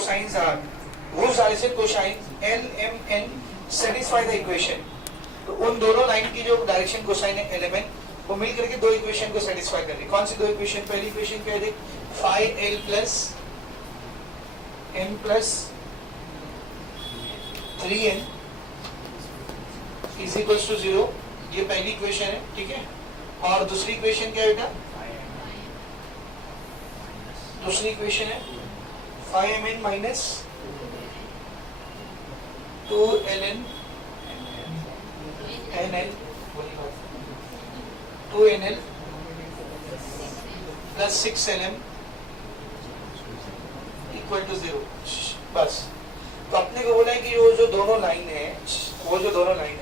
cosines are, whose direction cosines L, M, N satisfy the equation. तो उन दोनों line की जो डायरेक्शन कोसाइन है L, M, N वो मिल करके दो इक्वेशन को सेटिस्फाई कर रही है. कौन सी दो इक्वेशन? पहली इक्वेशन क्या है? Phi L plus M plus 3N is equals to 0. ये पहली इक्वेशन है, ठीक है. और दूसरी इक्वेशन क्या है बेटा? दूसरी इक्वेशन है 5mn minus 2ln nl 2nl plus 6lm equal to 0. बस. तो अपने को बोला है कि वो जो दोनों लाइन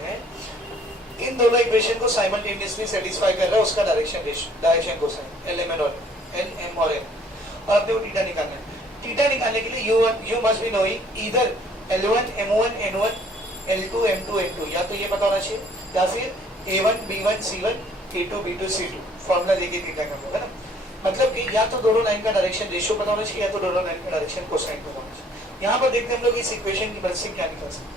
है इन दोनों इक्वेशन को साइमल्टेनियसली सेटिस्फाई कर रहा है उसका direction cosine L M N और एल एम और एम. और अपने को थीटा निकालना है. थीटा निकालने के लिए you must be knowing either L1 M1 N1 L2 M2 N2, या तो ये पता होना चाहिए या फिर A1 B1 C1 A2 B2 C2. Formula देके थीटा का होगा ना. मतलब कि या तो दोनों लाइन का डायरेक्शन रेशियो पता होना चाहिए या तो दोनों लाइन का डायरेक्शन कोसाइन पता होना चाहिए. यहाँ पर देखते हैं हम लोग इस इक्वेशन की मदद से क्या निकाल सकते हैं.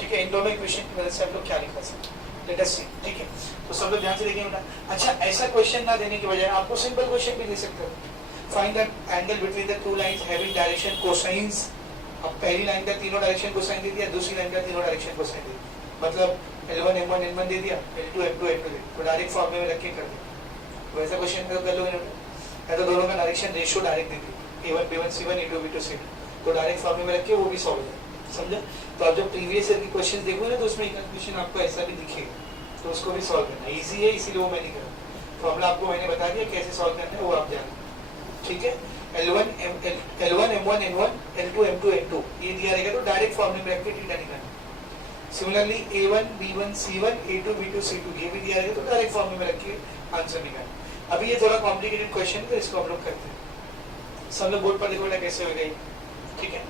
ठीक है, इन दोनों इक्वेशन की मदद से हम लोग क्या निकाल सकते हैं. लेट अस सी. ठीक है, तो सब लोग ध्यान से देखिए बेटा. अच्छा, ऐसा क्वेश्चन ना देने की बजाय आपको सिंपल क्वेश्चन भी दे सकते हो. Find the angle between the two lines having direction cosines. अब पहली लाइन का तीनों डायरेक्शन कोसाइन दे दिया, दूसरी लाइन का तीनों डायरेक्शन कोसाइन दे दिया. मतलब L1 M1 N1 दे दिया, L2 M2 N2 दे दिया. तो डायरेक्ट फॉर्मूले में रख के कर दिया. तो ऐसा क्वेश्चन कर लोगे या तो दोनों का डायरेक्शन रेशियो डायरेक्ट दे दी A1 B1 C1 A2 B2 C2. तो डायरेक्ट फॉर्मूले में रख के वो भी सॉल्व हो जाए. समझा? तो आप जब प्रीवियस ईयर की क्वेश्चन देखोगे ना तो उसमें एक क्वेश्चन आपको ऐसा भी दिखेगा, तो उसको भी सॉल्व करना इजी है. इसीलिए वो मैं नहीं कर रहा. फॉर्मूला आपको मैंने बता दिया कैसे सॉल्व करना है, वो आप जानना. ठीक है, L1 M1 N1 L2 M2 N2 ये दिया रहेगा तो डायरेक्ट फॉर्मूले में रख के थीटा निकालना. Similarly A1 B1 C1 A2 B2 C2 ये भी दिया रहेगा तो डायरेक्ट फॉर्मूले में रख के आंसर निकालना. अभी ये थोड़ा कॉम्प्लिकेटेड क्वेश्चन है तो इसको हम लोग करते हैं. सब लोग बोर्ड पर देखो ना कैसे हो गई. ठीक है,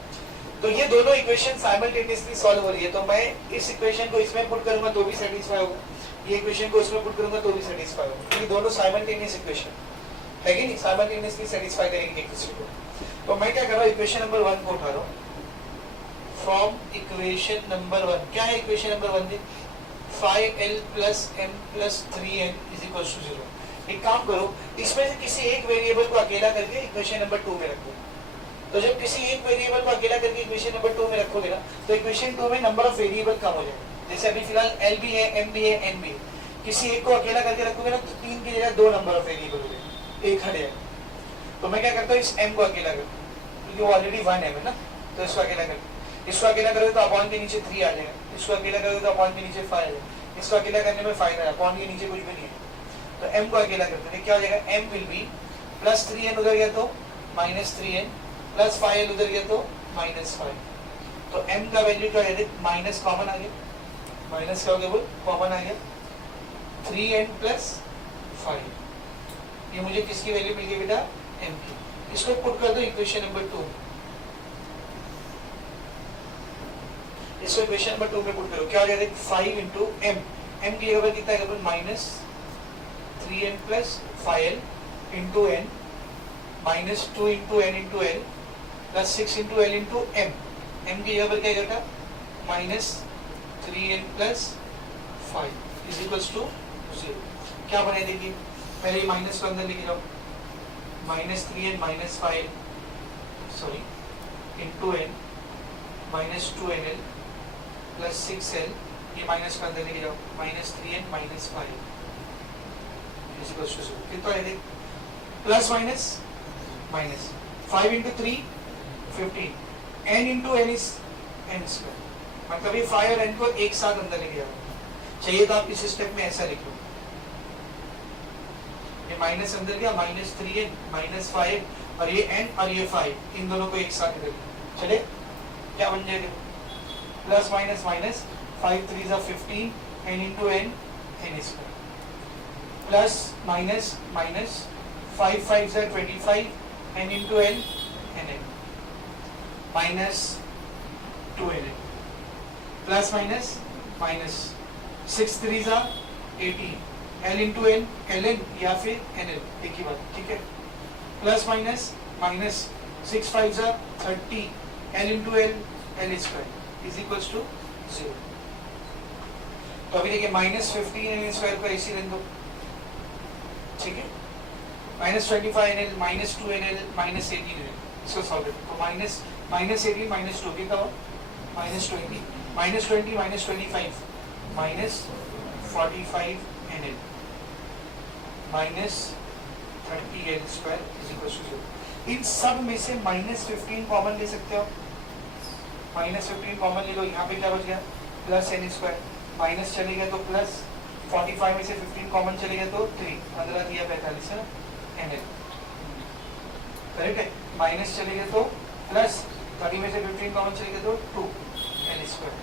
तो ये दोनों इक्वेशन साइमल्टेनियसली सॉल्व हो रही है. तो मैं इस इक्वेशन को इसमें पुट करूंगा तो भी सेटिस्फाई होगा, ये इक्वेशन को इसमें पुट करूंगा तो भी सेटिस्फाई होगा. ये दोनों साइमल्टेनियस इक्वेशन है कि नहीं, साइमल्टेनियसली सेटिस्फाई करेंगे एक दूसरे को. तो मैं क्या कर रहा हूँ, इक्वेशन नंबर 1 को उठा रहा हूँ फ्रॉम इक्वेशन नंबर 1. क्या है इक्वेशन नंबर 1 में? 5L plus M plus 3N is equal to 0. एक काम करो, इसमें से किसी एक वेरिएबल को अकेला करके इक्वेशन नंबर 2 में रखो. तो जब किसी एक वेरिएबल को अकेला करके इक्वेशन नंबर 2 में रखोगे ना तो इक्वेशन 2 में नंबर ऑफ वेरिएबल कम हो जाएगा. जैसे अभी फिलहाल L भी है M भी है N भी है. किसी एक को अकेला करके रखोगे ना तो 3 की जगह 2 नंबर ऑफ वेरिएबल हो जाएगा, एक हट जाएगा. तो मैं क्या करता हूँ, इस M को अकेला करता हूँ क्योंकि वो ऑलरेडी 1 है ना. तो इसको अकेला करता हूँ. इसको अकेला करोगे तो अपॉन के नीचे 3 आ जाएगा. इसको अकेला करोगे तो अपॉन के नीचे 5 आ जाएगा. इसको अकेला करने में फायदा है, अपॉन के नीचे कुछ भी नहीं है. तो M को अकेला करते हैं, क्या हो जाएगा? M will be plus 3N उधर गया तो माइनस 3N प्लस 5L उधर गया तो माइनस 5. तो M का वैल्यू क्या है? माइनस कॉमन आ गया. माइनस क्या हो गया? बोल कॉमन आ गया. 3N plus 5. ये मुझे किसकी वैल्यू मिल गई बेटा? M की. इसको पुट कर दो इक्वेशन नंबर 2. इसको इक्वेशन नंबर 2 में पुट करो, क्या हो जाएगा? 5 इंटू M. M की जगह कितना है? Minus 3N plus 5L into N minus 2 into N into L plus 6 into L into M. M की जगह पर क्या होगा? Minus 3N plus 5 is equals to 0. क्या बने देखिए, पहले ये माइनस को अंदर लेके जाओ. Minus 3N minus 5 sorry into N minus 2NL plus 6L. ये माइनस को अंदर लेके जाओ. Minus 3N minus 5 is equals to 0. कितना है? Plus minus minus 5 into 3 15. N into N is N square. मतलब ये 5 और N को एक साथ अंदर लेके जाओ. चाहिए तो आप इस स्टेप में ऐसा लिख लो. ये माइनस अंदर गया, माइनस 3N माइनस 5 और ये N और ये 5 इन दोनों को एक साथ इधर चले. क्या बन जाएगा? प्लस माइनस माइनस 5 3 जा 15 N into N N square plus minus minus 5 5 जा 25 N into N N minus 2N plus minus minus 6 3 जा 18 L इंटू N LN या फिर NL एक ही बात. ठीक है, plus minus minus 6 5 30, L into L, L square is equals to 0। तो अभी देखिए -15 L स्क्वायर को ऐसे रख दो, ठीक है, -25 NL, -2 NL, -18 NL, इसको सॉल्व करो तो -18 -2 कितना हो, -20, -20 -25, -45 NL, -30 L square is equal to 0। इन सब में से -15 कॉमन ले सकते हो, -15 कॉमन ले लो, यहाँ पे क्या बच गया, प्लस N स्क्वायर, माइनस चले गया तो प्लस, 45 में से 15 कॉमन चले गया तो 3, 15 दिया 45 है NL, करेक्ट है, माइनस चले गए तो प्लस, 30 में से 15 कॉमन चले गए तो 2 L square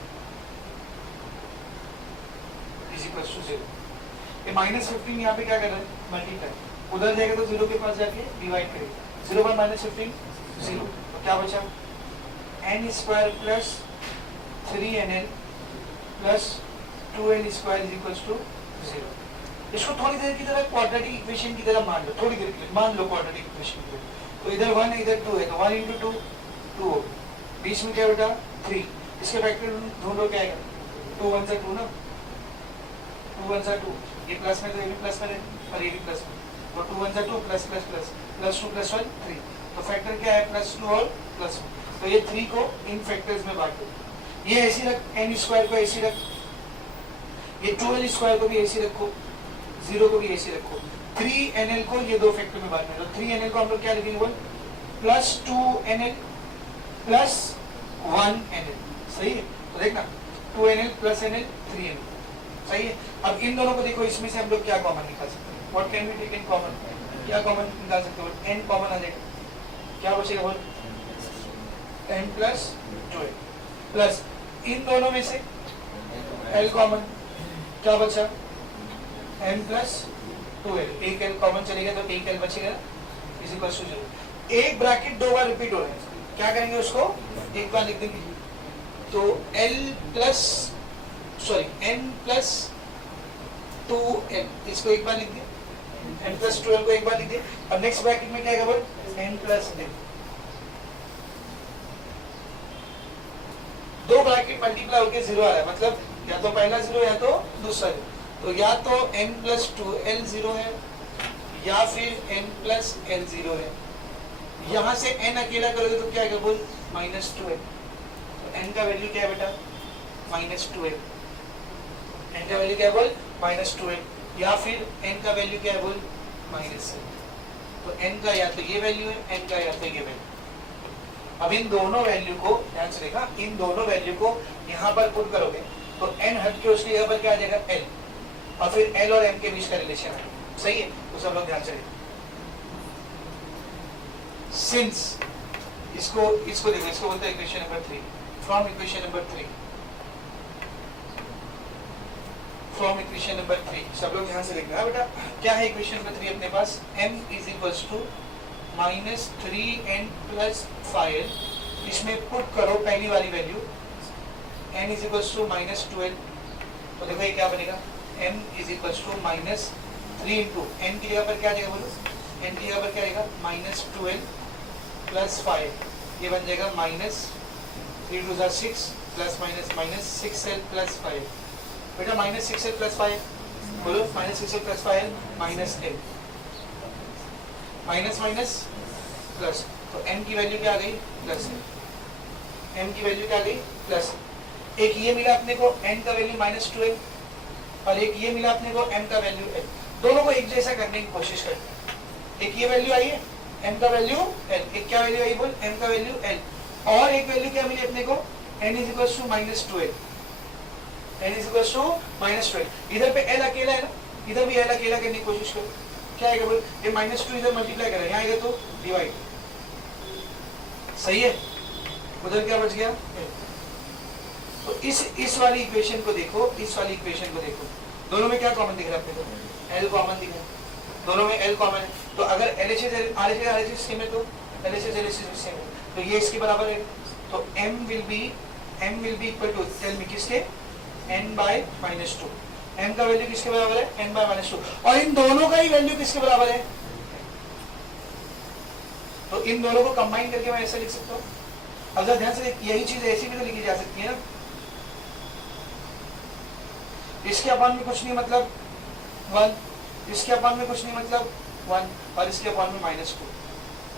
is equal to 0। ये -15 यहाँ पे क्या कर रहा है, मल्टीप्लाई, उधर जाएगा तो 0 के पास जाके डिवाइड करेगा, 0 पर -15 0, तो क्या बचा, N square plus 3NL plus 2L square is equal to 0। इसको थोड़ी देर की तरह क्वाड्रेटिक इक्वेशन की तरह मान लो, थोड़ी देर के लिए मान लो क्वाड्रेटिक इक्वेशन की तरह, तो इधर 1 है इधर 2 है, तो 1 into 2 2 हो, बीच में क्या बेटा 3, इसके फैक्टर ढूंढो क्या आएगा, 2 1 से 2 ना, 2 1 से 2, ये प्लस में तो ये भी प्लस में है और ये भी प्लस में, तो 2 1 से 2 plus plus plus, plus 2 plus 1 3, तो फैक्टर क्या है +2 और +1, तो ये 3 को इन फैक्टर्स में बांट दो, ये ऐसे रख, N स्क्वायर को ऐसे रख, ये 2L स्क्वायर को भी ऐसे रखो, 0 को भी ऐसे रखो, 3NL को ये दो फैक्टर में बांटना है, तो 3NL को हम लोग क्या लिखेंगे, +2NL प्लस 1NL, सही है, तो देखना 2NL + NL 3NL, सही है। अब इन दोनों को देखो, इसमें से हम लोग क्या कॉमन निकाल सकते हैं, what can we take in common, क्या कॉमन निकाल सकते हो, N कॉमन आ जाएगा, क्या बचेगा बोल, N + 2L प्लस इन दोनों में से L कॉमन, क्या बचा, N + 2L, एक L कॉमन चलेगा तो एक L बचेगा इज इक्वल टू 0। एक ब्रैकेट दो बार रिपीट हो रहा है, क्या करेंगे उसको एक बार लिख देंगे, तो N + 2L, इसको एक बार लिख दिया, N + 2L को एक बार लिख दिया। अब नेक्स्ट ब्रैकेट में क्या आएगा बोल, N + L, दो ब्रैकेट मल्टीप्लाई होके 0 आ रहा है, मतलब या तो पहला 0 या तो दूसरा 0, तो या तो N + 2L 0 है या फिर N + L 0 है। यहाँ से N अकेला करोगे तो क्या आएगा बोल, -2L, तो N का वैल्यू क्या है बेटा, -2L, N का वैल्यू क्या है बोल, -2L, या फिर N का वैल्यू क्या है बोल, -L, तो N का या तो ये वैल्यू है, N का या तो ये वैल्यू। अब इन दोनों वैल्यू को ध्यान से देखा, इन दोनों वैल्यू को यहाँ पर पुट करोगे तो N हट के उसके यहाँ पर क्या आ जाएगा, L, और फिर L और M के बीच का रिलेशन है, सही है, तो सब लोग ध्यान से देखो। सिंस इसको देखो, इसको बोलते हैं equation number 3, from equation number 3, from equation number 3, सब लोग ध्यान से देखना है बेटा, क्या है इक्वेशन नंबर 3 अपने पास, M = -3n + 5L, इसमें पुट करो पहली वाली वैल्यू, N = -2L, तो देखो ये क्या बनेगा, M = -3 into N की जगह पर क्या आ जाएगा बोलो, N की जगह पर क्या आएगा, -2L + 5, ये बन जाएगा -3 × 6 ± -6L + 5, बेटा -6L + 5 बोलो, -6L + 5 -L, minus minus plus, तो m की वैल्यू क्या आ गई, प्लस, m की वैल्यू क्या आ गई, प्लस, एक ये मिला अपने को n का वैल्यू -2L और एक ये मिला अपने को m का वैल्यू L, दोनों को एक जैसा करने की कोशिश करते हैं। एक ये वैल्यू आई है m का वैल्यू L, एक क्या वैल्यू आई बोल, m का वैल्यू L, और एक वैल्यू क्या मिली अपने को, n = -2L, n = -2L, इधर पे L अकेला है ना, इधर भी L अकेला करने की कोशिश करो, क्या आएगा बोल, ये -2 इधर मल्टीप्लाई करें, यहाँ आएगा तो डिवाइड, सही है, उधर क्या बच गया, तो इस वाली इक्वेशन को देखो, इस वाली इक्वेशन को देखो, दोनों में क्या कॉमन दिख रहा है अपने को, L कॉमन दिख रहा है, दोनों में L कॉमन है, तो अगर LHS RHS सेम है तो LHS LHS भी सेम है, तो ये इसके बराबर है, तो M will be equal to, tell me किसके, n/-2, m का वैल्यू किसके बराबर है, n/-2, और इन दोनों का ही वैल्यू किसके बराबर है, तो इन दोनों को कंबाइन करके मैं ऐसे लिख सकता हूँ। अब जरा ध्यान से देख, यही चीज ऐसी भी तो लिखी जा सकती है ना, इसके अपॉन में कुछ नहीं मतलब 1, इसके अपॉन में कुछ नहीं मतलब 1 और इसके अपॉन में -2।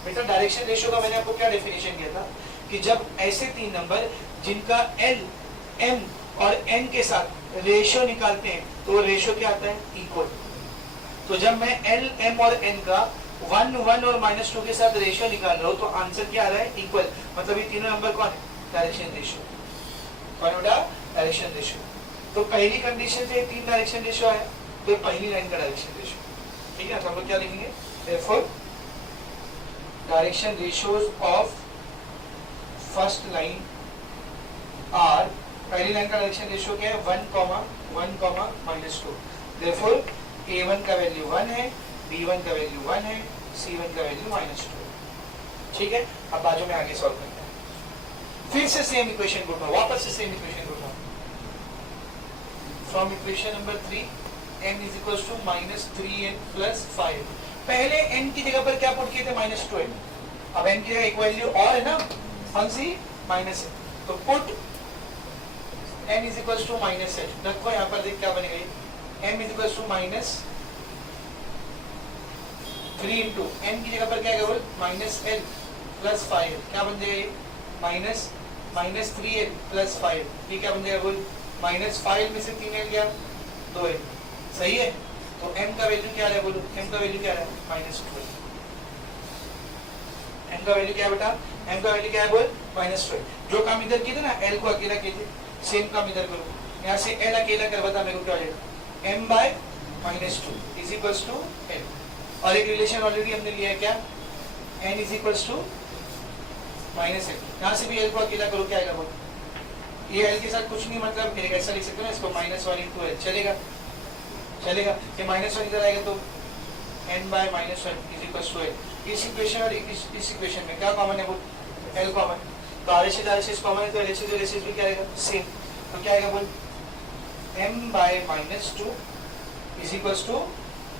बेटा डायरेक्शन रेशियो का मैंने आपको क्या डेफिनेशन दिया था कि जब ऐसे तीन नंबर जिनका L, M और N के साथ रेशियो निकालते हैं तो रेशियो क्या आता है, इक्वल। तो जब मैं L, M और N का 1, 1 और -2 के साथ रेशियो निकाल रहा हूँ तो आंसर क्या आ रहा है, इक्वल। मतलब ये तीनों नंबर कौन है, डायरेक्शन रेशियो। कौन है बेटा, डायरेक्शन रेशियो। तो पहली कंडीशन से 3 डायरेक्शन रेशियो आया, तो पहली लाइन का डायरेक्शन रेशियो, ठीक है। तो हम लोग क्या लिखेंगे, therefore direction ratios of first line are, पहली लाइन का डायरेक्शन रेशियो क्या है, 1, 1, -2। therefore A1 का वैल्यू 1 है, B1 का वैल्यू 1 है, C1 का वैल्यू -2। ठीक है, अब बाजू में आगे सॉल्व करते हैं। फिर से सेम इक्वेशन को उठाओ, वापस से सेम इक्वेशन को उठाओ। From equation number 3 n is equals to -3n plus 5। पहले n की जगह पर क्या पुट किए थे, -2n। अब n की जगह एक वैल्यू और है ना, कौन सी, माइनस है, तो put n is equals to -8। रखो यहाँ पर, देख क्या बनेगा, m is equals to -3 into n की जगह पर क्या है, -l प्लस 5। क्या बन जाएगा, -3l प्लस 5। ये क्या बन जाएगा, -5 में से 3l गया, 2l। सही है, तो m का वैल्यू क्या है, बोलो m का वैल्यू क्या है, -12। m का वैल्यू क्या है बेटा, m का वैल्यू क्या है, बोल -12। जो काम इधर किए थे ना, l को अकेला किए थे, सेम काम इधर करो। यहाँ से l अकेला कर, बता मेरे को क्या हो जाएगा, m/-2 is equals to l। और एक रिलेशन ऑलरेडी हमने लिया है, क्या, n is equals to -l। यहाँ से भी l को अकेला करो, क्या आएगा, बोल, ये l के साथ कुछ नहीं मतलब, मेरे ऐसा लिख सकते हो ना इसको, -1 इंटू l। चलेगा, चलेगा, ये -1 इधर आएगा तो n/-1 is equals to l। इस इक्वेशन और इस इक्वेशन में क्या कॉमन है, बोल, l कॉमन। तो RHS कॉमन है, तो LHS भी क्या आएगा, सेम। तो क्या आएगा, बोल, m/-2 is equals to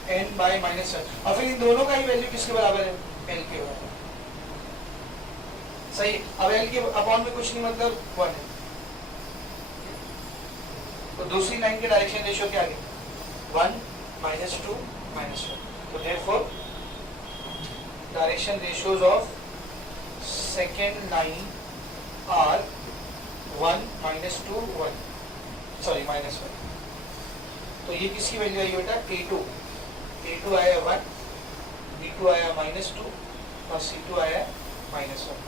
n/-1। और फिर इन दोनों का ही वैल्यू किसके बराबर है, l के बराबर। सही, अब l के अपॉन में कुछ नहीं मतलब 1 है, तो दूसरी लाइन के डायरेक्शन रेशियो क्या आ गया, 1, -2, -1। तो therefore direction ratios of second line are 1, -2, 1, sorry -1। तो ये किसकी वैल्यू आई बेटा, A2 आया 1, B2 आया -2 और C2 आया -1।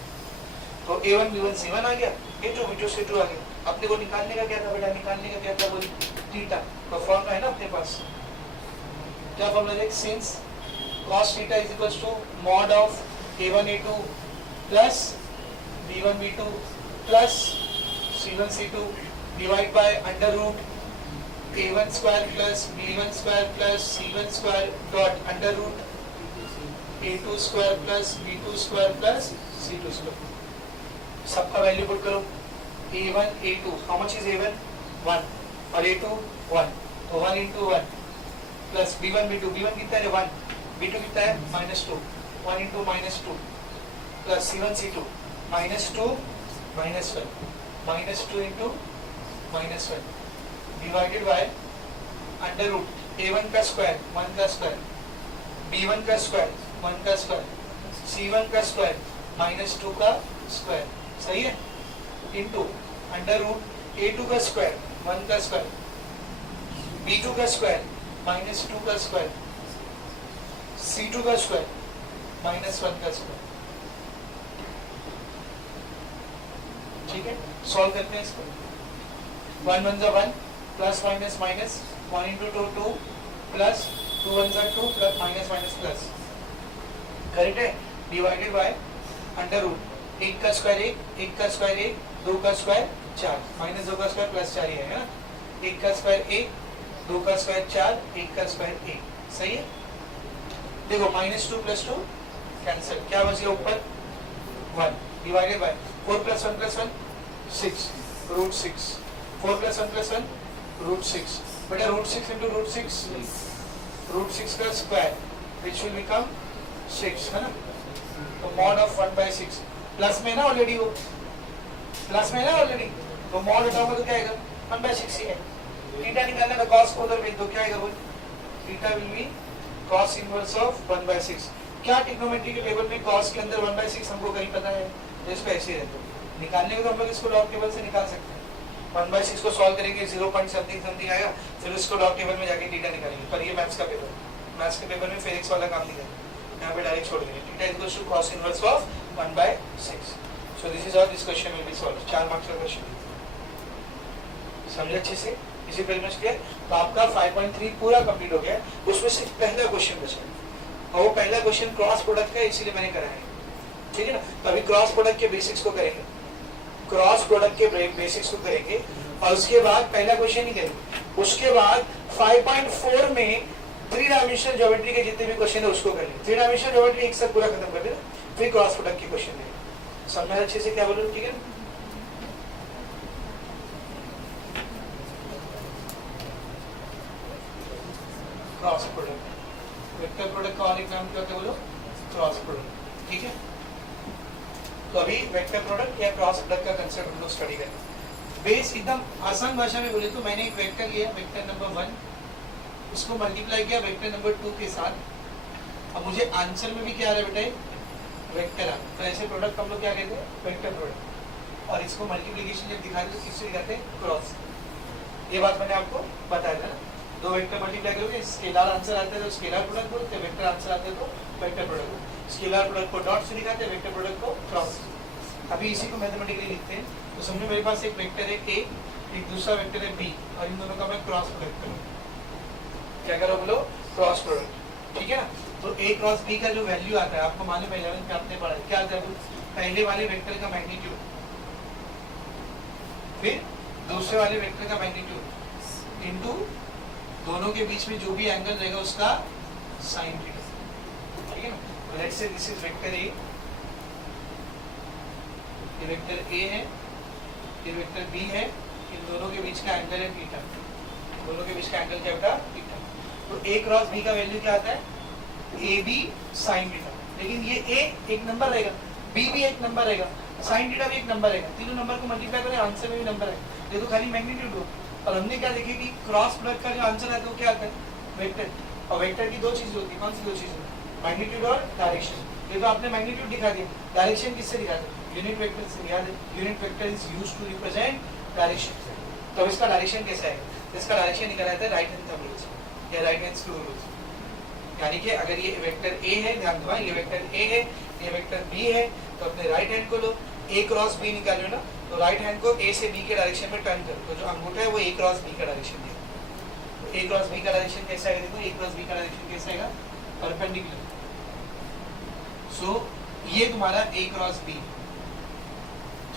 तो A1, B1, C1 आ गया, A2, B2, C2 आ गया। अपने को निकालने का क्या था बेटा, निकालने का क्या था, बोली थीटा। तो फॉर्मूला है ना अपने पास, क्या फॉर्मूला है, since cos theta is equals to mod of A1 A2 plus B1 B2 plus C1 C2 divide by under root A1 square plus B1 square plus C1 square dot under root A2 square plus B2 square plus C2 square. सबका value put करो, A1 A2, how much is A1, 1 और A2 1, तो 1 into 1 plus B1 B2, B1 कितना है 1, B2 कितना है -2, 1 into -2 plus C1 C2 -2 -1 into -1 divided by under root A1 का square 1 का स्क्वायर, B1 का स्क्वायर 1 का स्क्वायर, C1 का स्क्वायर -2 का स्क्वायर। सही है, इंटू अंडर रूट A2 का स्क्वायर 1 का स्क्वायर, B2 का स्क्वायर -2 का स्क्वायर, C2 का स्क्वायर -1 का स्क्वायर। ठीक है, सॉल्व करते हैं इसको। 1 1 1 plus minus minus, 1 into 2 2 plus 2 1 2 plus minus minus plus, correct है, डिवाइडेड बाय अंडर रूट 1 का स्क्वायर 1 का स्क्वायर 1, 2 का स्क्वायर 4, -2 का स्क्वायर प्लस 4 ही है ना, 1 का स्क्वायर 1, 2 का स्क्वायर 4, 1 का स्क्वायर 1। सही है, देखो -2 + 2 कैंसिल, क्या बच गया ऊपर 1 डिवाइडेड बाय 4 + 1 + 1 6 √6, 4 + 1 + 1 √6। बेटा √6 into √6 √6 का स्क्वायर विच विल बिकम 6 है ना, तो मॉड ऑफ 1/6 प्लस में ना ऑलरेडी, वो प्लस में ना ऑलरेडी, तो मॉड उठाऊंगा तो क्या आएगा 1/6 ही है। थीटा निकालना है तो cos को उधर भेज दो, क्या आएगा वो theta will be cos inverse of 1/6। क्या ट्रिग्नोमेट्री के टेबल में cos के अंदर 1/6 हमको कहीं पता है, तो इसको ऐसे ही रहते निकालने को तो हम लोग इसको लॉग टेबल से निकाल सकते हैं। 1/6 को सॉल्व करेंगे 0 पॉइंट समथिंग आएगा, फिर उसको लॉग टेबल में जाके थीटा निकालेंगे। पर ये मैथ्स का पेपर, मैथ्स के पेपर में फिजिक्स वाला काम नहीं है, यहाँ पे डायरेक्ट छोड़ देंगे। Theta equals to cos inverse of 1/6। So this is how this question will be solved. 4 marks का क्वेश्चन समझे अच्छे से, इसी पे मच क्लियर। तो आपका 5.3 पूरा कंप्लीट हो गया, उसमें सिर्फ पहला क्वेश्चन बचा है, और वो पहला क्वेश्चन क्रॉस प्रोडक्ट का है, इसीलिए मैंने करा है, ठीक है ना। तो अभी क्रॉस प्रोडक्ट के बेसिक्स को करेंगे, क्रॉस प्रोडक्ट के बेसिक्स को करेंगे, और उसके बाद पहला क्वेश्चन ही करेंगे। उसके बाद 5.4 में 3 डायमेंशनल ज्योमेट्री के जितने भी क्वेश्चन है उसको करेंगे। 3 डायमेंशनल ज्योमेट्री एक साथ पूरा खत्म कर देना, फिर क्रॉस प्रोडक्ट के क्वेश्चन लेंगे। समझा अच्छे से क्या बोल रहे हो, ठीक है ना। क्रॉस प्रोडक्ट, वेक्टर प्रोडक्ट का और एक नाम क्या होता है बोलो, क्रॉस प्रोडक्ट, ठीक है। तो अभी वेक्टर प्रोडक्ट या क्रॉस प्रोडक्ट का कंसेप्ट हम लोग स्टडी करेंगे। बेस एकदम आसान भाषा में बोले तो मैंने एक वेक्टर लिया, वेक्टर नंबर 1, उसको मल्टीप्लाई किया वेक्टर नंबर 2 के साथ। अब मुझे आंसर में भी क्या आ रहा है बेटा, वेक्टर आ, तो ऐसे प्रोडक्ट हम लोग क्या कहते हैं, वेक्टर प्रोडक्ट। और इसको मल्टीप्लिकेशन जब दिखाते तो किससे दिखाते हैं, क्रॉस। ये बात मैंने आपको बताया था ना, 2 वेक्टर मल्टीप्लाई करोगे स्केलर आंसर आता है तो स्केलर प्रोडक्ट बोलते हैं, वेक्टर आंसर आता है तो vector product. Scalar product co dot से दिखाते हैं, वेक्टर प्रोडक्ट को क्रॉस। अभी इसी को मैथमेटिकली लिखते हैं। तो समझो मेरे पास एक वेक्टर है a, एक दूसरा वेक्टर है b, और इन दोनों का मैं क्रॉस प्रोडक्ट करूँ, क्या करो बोलो, क्रॉस प्रोडक्ट, ठीक है ना। तो a क्रॉस b का जो वैल्यू आता है, आपको मालूम है 11th में आपने पढ़ा है, क्या आता है, पहले वाले वेक्टर का मैग्नीट्यूड, फिर दूसरे वाले वेक्टर का मैग्नीट्यूड इनटू दोनों के बीच में जो भी एंगल रहेगा उसका साइन थीटा, ठीक है ना। Let's say this is vector a, ये वेक्टर a है, ये वेक्टर b है, इन दोनों के बीच का एंगल है थीटा, दोनों के बीच का एंगल क्या होता है, थीटा। तो a क्रॉस b का वैल्यू क्या आता है, ab sin थीटा। लेकिन ये a एक नंबर रहेगा, b भी एक नंबर रहेगा, sin थीटा भी एक नंबर रहेगा, तीनों नंबर को मल्टीप्लाई करें आंसर में भी नंबर है, ये तो खाली मैग्नीट्यूड हो। और हमने क्या देखे कि क्रॉस प्रोडक्ट का जो आंसर आता है वो क्या आता है, वेक्टर। और वेक्टर की 2 चीजें होती है, कौन सी 2 चीजें, मैग्नीट्यूड और डायरेक्शन। ये तो आपने मैग्नीट्यूड दिखा दिया, डायरेक्शन किससे दिखाते हैं, यूनिट वेक्टर से। याद है, unit vector is used to represent direction. तो इसका डायरेक्शन कैसा है, इसका डायरेक्शन निकाला जाता है राइट हैंड थंब रूल से या राइट हैंड स्क्रू रूल से। यानी कि अगर ये वेक्टर a है, ध्यान दो ये वेक्टर a है, ये वेक्टर b है, तो अपने राइट हैंड को लो, a क्रॉस b निकाल लो ना, तो राइट हैंड को a से b के डायरेक्शन में टर्न करो, तो जो अंगूठा है वो a क्रॉस b का डायरेक्शन देगा। तो a क्रॉस b का डायरेक्शन कैसा है, देखो a क्रॉस b का डायरेक्शन कैसा आएगा, परपेंडिकुलर। सो ये तुम्हारा a क्रॉस b,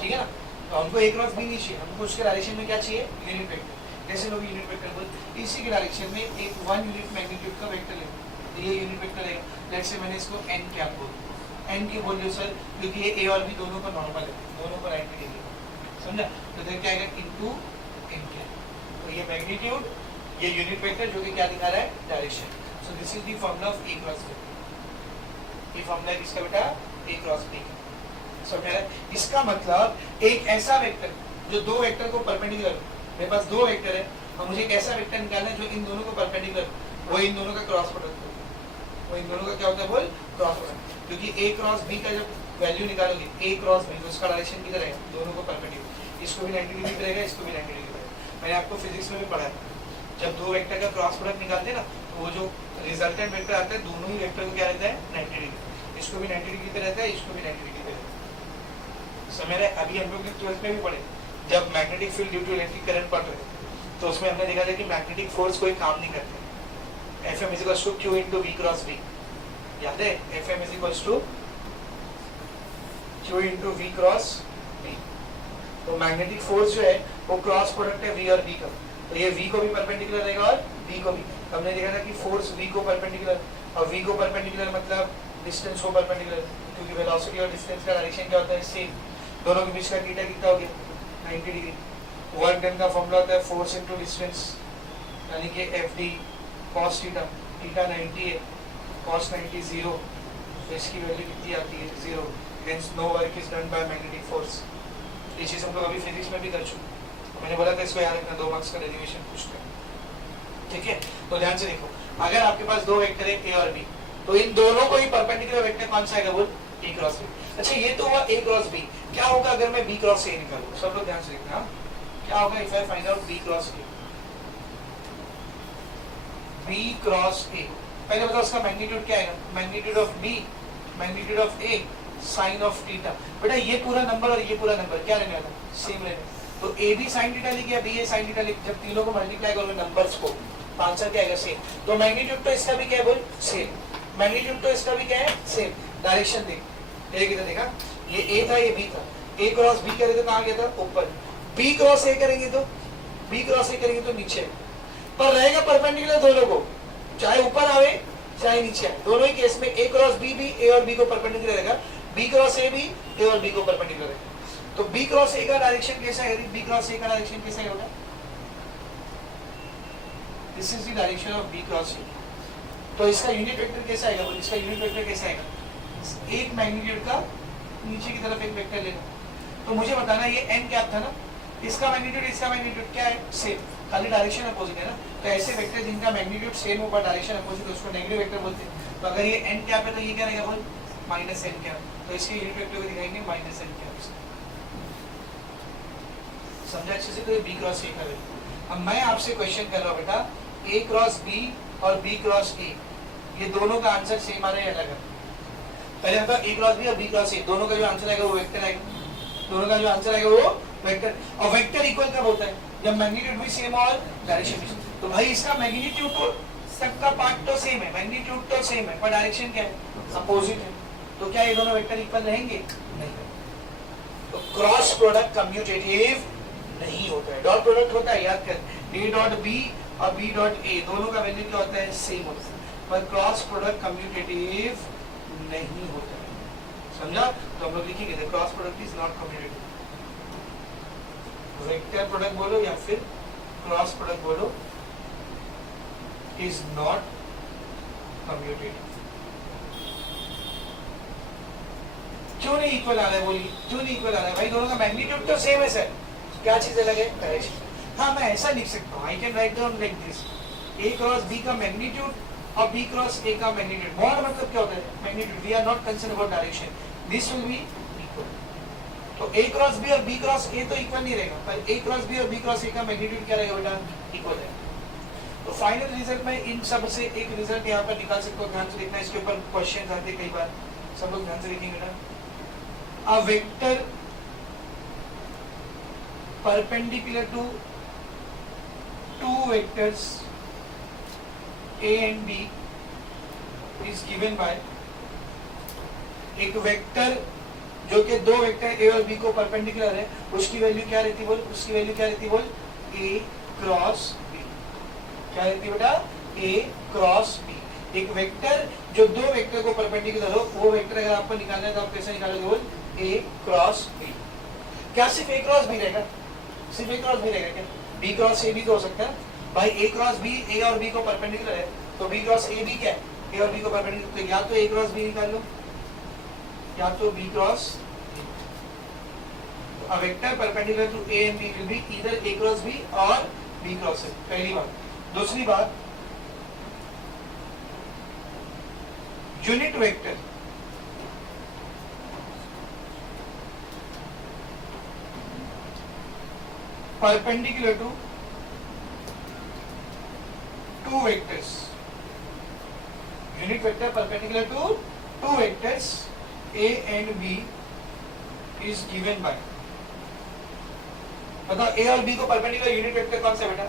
ठीक है ना। तो हमको a क्रॉस b नहीं चाहिए, हमको उसके डायरेक्शन में क्या चाहिए, यूनिट वेक्टर। कैसे लोग यूनिट वेक्टर बोलते, इसी के डायरेक्शन में एक 1 यूनिट मैग्नीट्यूड का वेक्टर लेंगे, तो ये यूनिट वेक्टर रहेगा। लेट्स से मैंने इसको n क्या बोल, n क्यों बोल रहे हो सर, क्योंकि ये a और b दोनों का नॉर्मल है, दोनों को राइट में लेंगे, समझा। तो देख क्या आएगा, इनटू n क्या, तो ये मैग्नीट्यूड, ये यूनिट वेक्टर जो कि क्या दिखा रहा है, direction. So this is the formula of a cross b। ये फार्मूला है किसका बेटा, a क्रॉस b। समझ रहे, इसका मतलब एक ऐसा वेक्टर जो 2 वेक्टर को परपेंडिकुलर, मेरे पास 2 वेक्टर है और मुझे एक ऐसा वेक्टर निकालना है जो इन दोनों को परपेंडिकुलर, वो इन दोनों का क्रॉस प्रोडक्ट होगा, वो इन दोनों का क्या होता है बोल, क्रॉस प्रोडक्ट। क्योंकि a क्रॉस b का जब वैल्यू निकालोगे, a क्रॉस b, तो उसका डायरेक्शन किधर है, दोनों को परपेंडिकुलर, इसको भी 90 डिग्री पे रहेगा, इसको भी 90 डिग्री पे रहेगा। मैंने आपको फिजिक्स में भी पढ़ा है, जब 2 वेक्टर का क्रॉस प्रोडक्ट निकालते हैं ना, तो वो जो रिजल्टेंट वेक्टर आता है, दोनों ही वेक्टर को क्या रहता है, 90 डिग्री, इसको भी 90 डिग्री पे रहता है, इसको भी 90 डिग्री पे रहता है। समझ रहे, अभी हम लोग 12th में भी पढ़े, जब magnetic field due to electric current पढ़ रहे थे, तो उसमें हमने देखा था कि मैग्नेटिक फोर्स कोई काम नहीं करते, Fm is equals to Q into V cross B, याद है, Fm is equals to Q into V cross B। तो मैग्नेटिक फोर्स जो है वो क्रॉस प्रोडक्ट है V और B का, तो ये V को भी परपेंडिकुलर रहेगा और B को भी। हमने देखा था कि फोर्स V को परपेंडिकुलर, और V को परपेंडिकुलर मतलब डिस्टेंस को परपेंडिकुलर, क्योंकि वेलोसिटी और डिस्टेंस का डायरेक्शन क्या होता है, सेम। दोनों के बीच का थीटा कितना हो गया, 90 डिग्री। वर्क डन का फॉर्मूला होता है फोर्स इनटू डिस्टेंस, यानी कि FD cos थीटा, थीटा 90 है, cos 90 0, तो इसकी वैल्यू कितनी आती है 0, hence no work is done by magnetic force. ये चीज़ हम लोग अभी फिजिक्स में भी कर चुके, मैंने बोला था इसको याद रखना, 2 मार्क्स का डेरिवेशन पूछते हैं, ठीक है। तो ध्यान से देखो, अगर आपके पास दो वेक्टर है ए और बी, तो इन दोनों को ही परपेंडिकुलर वेक्टर कौन सा आएगा बोल, ए क्रॉस बी। अच्छा ये तो हुआ ए क्रॉस बी, क्या होगा अगर मैं बी क्रॉस ए निकालूं, सब लोग ध्यान से देखना, क्या होगा if I find out B cross A. B cross A, पहले बताओ उसका मैग्नीट्यूड क्या है, magnitude of B magnitude of A sine of theta. बेटा ये पूरा नंबर और ये पूरा नंबर क्या रहने वाला, सेम रहने, तो ए बी साइन थीटा लिख गया, बी ए साइन थीटा लिख, जब तीनों को मल्टीप्लाई करोगे नंबर्स को, आंसर क्या आएगा सेम। तो मैग्नीट्यूड तो इसका भी क्या है बोल, सेम, मैग्नीट्यूड तो इसका भी क्या है सेम। डायरेक्शन देख, ये किधर देखा, ये ए था ये बी था, ए क्रॉस बी करेंगे तो कहाँ गया था ऊपर, बी क्रॉस ए करेंगे तो बी क्रॉस ए करेंगे तो नीचे, पर रहेगा परपेंडिकुलर दोनों को, चाहे ऊपर आवे चाहे नीचे आए, दोनों ही केस में ए क्रॉस बी भी ए और बी को परपेंडिकुलर रहेगा, बी क्रॉस ए भी ए और बी को परपेंडिकुलर रहेगा। तो बी क्रॉस ए का डायरेक्शन कैसा है, बी क्रॉस ए का डायरेक्शन कैसा होगा, this is the direction of B cross A. तो इसका यूनिट वेक्टर कैसा आएगा, इसका यूनिट वेक्टर कैसा आएगा, एक मैग्नीट्यूड का नीचे की तरफ एक वेक्टर लेना, तो मुझे बताना ये एन कैप था ना, इसका मैग्नीट्यूड इसका मैग्नीट्यूड क्या है सेम, खाली डायरेक्शन अपोजिट है ना, तो ऐसे वेक्टर जिनका मैग्नीट्यूड सेम होगा डायरेक्शन अपोजिट है उसको नेगेटिव वेक्टर बोलते हैं। तो अगर ये एन कैप है तो ये क्या रहेगा बोल, माइनस एन कैप, तो इसके यूनिट वेक्टर को दिखाएंगे माइनस एन कैप। समझा अच्छे से, तो ये बी क्रॉस ए का वैल्यू। अब मैं आपसे क्वेश्चन कर रहा हूँ बेटा, ए क्रॉस बी और बी क्रॉस ए, ये दोनों का आंसर सेम आ रहा है अलग है, पहले मतलब ए क्रॉस बी और बी क्रॉस ए, दोनों का जो आंसर आएगा वो वेक्टर आएगा, दोनों का जो आंसर आएगा वो वेक्टर। और वेक्टर इक्वल कब होता है, जब मैग्नीट्यूड भी सेम और डायरेक्शन भी सेम। तो भाई इसका मैग्नीट्यूड तो तक का पार्ट तो सेम है, मैग्नीट्यूड तो सेम है, पर डायरेक्शन क्या है अपोजिट है, तो क्या ये दोनों वेक्टर इक्वल रहेंगे, नहीं। तो क्रॉस प्रोडक्ट कम्यूटेटिव नहीं होता है, डॉट प्रोडक्ट होता है, याद कर, ए डॉट बी और बी डॉट ए दोनों का वैल्यू क्या होता है सेम होता है, पर क्रॉस प्रोडक्ट कम्यूटेटिव नहीं होता है, समझा। तो हम लोग लिखेंगे the cross product is not commutative, vector product बोलो या फिर क्रॉस प्रोडक्ट बोलो, इज नॉट कम्यूटेटिव। क्यों नहीं इक्वल आ रहा है बोलिए, क्यों नहीं इक्वल आ रहा है, भाई दोनों का मैग्नीट्यूड तो सेम है सर, क्या चीज अलग है डायरेक्शन। हाँ मैं ऐसा लिख सकता हूँ, I can write down like this, A cross B का मैग्नीट्यूड और बी क्रॉस ए का मैग्नीट्यूड, बॉन्ड मतलब क्या होता है magnitude, we are not concern about direction, this will be equal. तो ए क्रॉस बी और बी क्रॉस ए तो इक्वल नहीं रहेगा, पर ए क्रॉस बी और बी क्रॉस ए का मैग्नीट्यूड क्या रहेगा बेटा, इक्वल है। तो फाइनल रिजल्ट में इन सब से एक रिजल्ट यहाँ पर निकाल सकते हो, ध्यान से देखना, इसके ऊपर क्वेश्चन आते कई बार, सब लोग ध्यान से देखेंगे बेटा। A vector perpendicular to two vectors a and b is given by, एक वेक्टर जो कि दो वेक्टर a और b को परपेंडिकुलर है, उसकी वैल्यू क्या रहती बोल, उसकी वैल्यू क्या रहती बोल, a क्रॉस b, क्या रहती है बेटा, a क्रॉस b। एक वेक्टर जो दो वेक्टर को परपेंडिकुलर हो, वो वेक्टर अगर आपको निकालना है तो आप कैसे निकालोगे बोल, a क्रॉस b। क्या सिर्फ a क्रॉस b रहेगा, सिर्फ a क्रॉस b रहेगा क्या, b क्रॉस a भी तो हो सकता है भाई, a क्रॉस b a और b को परपेंडिकुलर है, तो b क्रॉस a भी क्या है, a और b को परपेंडिकुलर, तो या तो a क्रॉस b निकाल लो या तो b cross a vector perpendicular to a and b will be either a cross b और b क्रॉस a, पहली बात। दूसरी बात, unit vector perpendicular to two vectors, unit vector perpendicular to two vectors a and b is given by, बताओ a और b को perpendicular unit vector कौन सा है बेटा,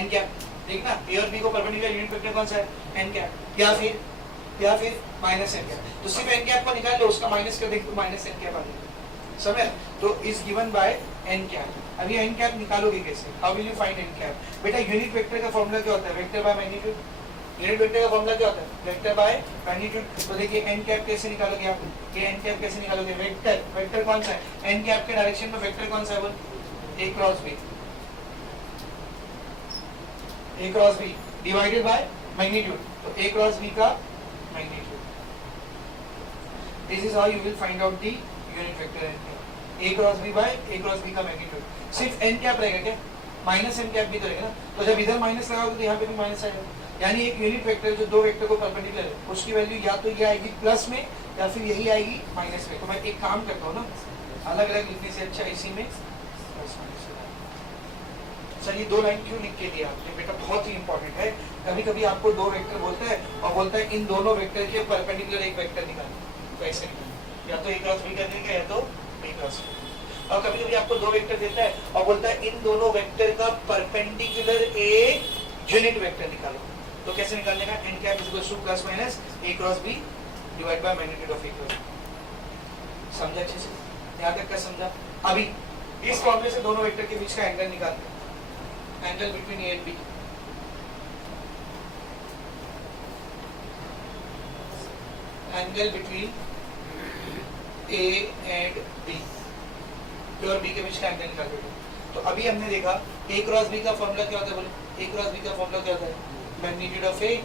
n कैप, देखना a और b को परपेंडिकुलर यूनिट वेक्टर कौन सा है, n कैप, या फिर माइनस n कैप। तो सिर्फ n कैप को निकाल लो, उसका माइनस कर देख तो माइनस n कैप आ जाएगा, समझ। तो is given by n cap. अभी n कैप निकालोगे कैसे, how will you find n cap, बेटा यूनिट वेक्टर का फॉर्मूला क्या होता है, vector by magnitude, unit vector का फॉर्मूला क्या होता है, वेक्टर बाय मैग्नीट्यूड। तो देखिए n कैप कैसे निकालोगे आप, ये n कैप कैसे निकालोगे, वेक्टर कौन सा है, n कैप के डायरेक्शन में वेक्टर कौन सा है बोल, a cross b, a cross b divided by magnitude, तो a क्रॉस b का magnitude. This is how you will find out the unit vector N cap, A cross B by A cross B का magnitude. सिर्फ N cap रहेगा क्या, minus N cap भी तो रहेगा ना, तो जब इधर माइनस लगाओगे तो यहाँ पे भी माइनस आएगा, यानी एक यूनिट वेक्टर जो दो वेक्टर को परपेंडिकुलर है उसकी वैल्यू या तो ये आएगी प्लस में या फिर यही आएगी माइनस में। तो मैं एक काम करता हूँ ना, अलग अलग लिखने से अच्छा इसी में प्लस माइनस। सर ये दो लाइन क्यों लिख के दिया आपने बेटा, बहुत ही इंपॉर्टेंट है। कभी कभी आपको दो वेक्टर बोलता है और बोलता है इन दोनों वेक्टर के परपेंडिकुलर एक वेक्टर निकालो, तो ऐसे निकालो, या तो ए क्रॉस बी कर देगा या तो बी क्रॉस बी। और कभी कभी आपको दो वेक्टर देता है और बोलता है इन दोनों वेक्टर का परपेंडिकुलर एक यूनिट वेक्टर निकालो, तो कैसे निकालने का, N cap is equal to plus minus A cross B divide by magnitude of A cross B. समझा अच्छे से, यहाँ तक का समझा। अभी इस फॉर्मूले से दोनों वेक्टर के बीच का एंगल निकालते हैं, angle between A and B, angle between A and B, A और बी के बीच का एंगल निकालते हैं। तो अभी हमने देखा ए क्रॉस बी का फॉर्मूला क्या होता है, बोले ए क्रॉस बी का फॉर्मूला क्या होता है, magnitude of A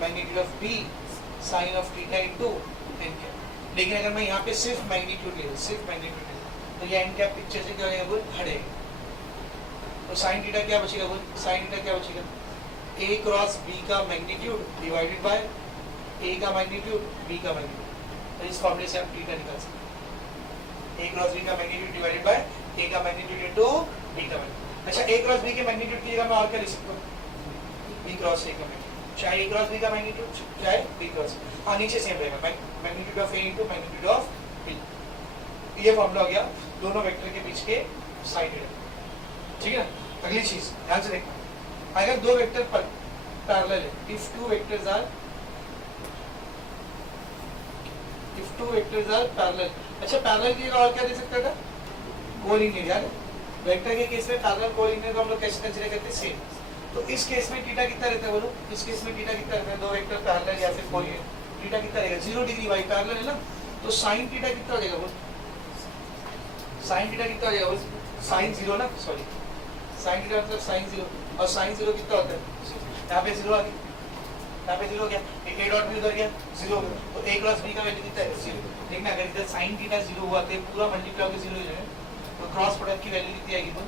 magnitude of B sine of theta into N cap. लेकिन अगर मैं यहाँ पे सिर्फ मैग्नीट्यूड ले लूं, सिर्फ मैग्नीट्यूड ले लूं, तो ये एन कैप पिक्चर से क्या होगा, बोल हटेगा, तो साइन थीटा क्या बचेगा, बोल साइन थीटा क्या बचेगा, ए क्रॉस बी का मैग्नीट्यूड डिवाइडेड बाय ए का मैग्नीट्यूड बी का मैग्नीट्यूड। तो इस फॉर्मूले से आप थीटा निकाल सकते हैं, ए क्रॉस बी का मैग्नीट्यूड डिवाइडेड बाय ए का मैग्नीट्यूड इनटू बी का मैग्नीट्यूड। अच्छा ए क्रॉस बी के मैग्नीट्यूड की जगह मैं और क्या लिख सकता हूँ, बी क्रॉस ए का मैग्नीट्यूड, चाहे ए क्रॉस बी का मैग्नीट्यूड चाहे बी क्रॉस, हाँ नीचे सेम रहेगा, magnitude of A into magnitude of B. ये फॉर्मूला हो गया दोनों वेक्टर के बीच के साइन थीटा, ठीक है ना। अगली चीज ध्यान से देखना, अगर दो वेक्टर पैरेलल है, if two vectors are parallel. अच्छा पैरेलल की जगह और क्या दे सकता था, कोलिनियर, याद है वेक्टर के केस में पैरेलल कोलिनियर को हम लोग कैसे कंसीडर करते हैं, सेम। तो इस केस में थीटा कितना रहता है, बोलो इस केस में थीटा कितना रहता है, दो वेक्टर पैरेलल या फिर कोलिनियर, थीटा कितना रहेगा, 0 डिग्री बाई पैरेलल है ना, तो साइन थीटा कितना हो जाएगा, बोलो साइन थीटा कितना हो जाएगा, बोलो साइन 0 ना, सॉरी साइन थीटा मतलब साइन 0, और साइन 0 कितना होता है, यहाँ पे 0 आ गया, यहाँ पे 0 हो गया, ए डॉट भी उधर गया 0 हो गया, तो ए क्रॉस बी का वैल्यू कितना है 0। देखना अगर इधर साइन थीटा 0 हुआ तो पूरा मल्टीप्लाई होकर 0 हो जाएगा, तो क्रॉस प्रोडक्ट की वैल्यू कितनी आएगी, बोल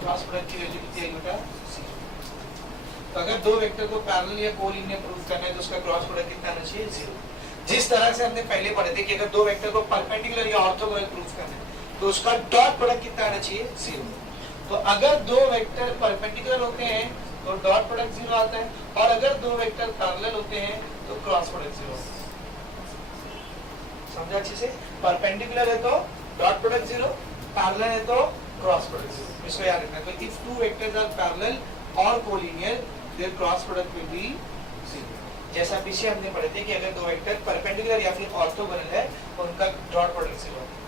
क्रॉस प्रोडक्ट की वैल्यू कितनी आएगी बेटा 0। तो अगर दो वेक्टर को पैरेलल या कोलिनियर प्रूफ करना है तो उसका क्रॉस प्रोडक्ट कितना आना चाहिए, 0। जिस तरह से हमने पहले पढ़े थे कि अगर दो वेक्टर को परपेंडिकुलर या ऑर्थोगोनल प्रूफ करना है तो उसका डॉट प्रोडक्ट कितना आना चाहिए, 0। तो अगर दो वेक्टर परपेंडिकुलर होते हैं तो डॉट प्रोडक्ट 0 आता है, और अगर दो वेक्टर पैरेलल होते हैं तो क्रॉस प्रोडक्ट 0 आता है। समझा अच्छे से, परपेंडिकुलर है तो डॉट प्रोडक्ट 0, पैरेलल है तो क्रॉस प्रोडक्ट 0, इसको याद रखना। तो if two vectors are parallel और collinear their cross product will be 0। जैसा पीछे हमने पढ़े थे कि अगर दो वेक्टर परपेंडिकुलर या फिर ऑर्थोगोनल है तो उनका डॉट प्रोडक्ट 0 आता है।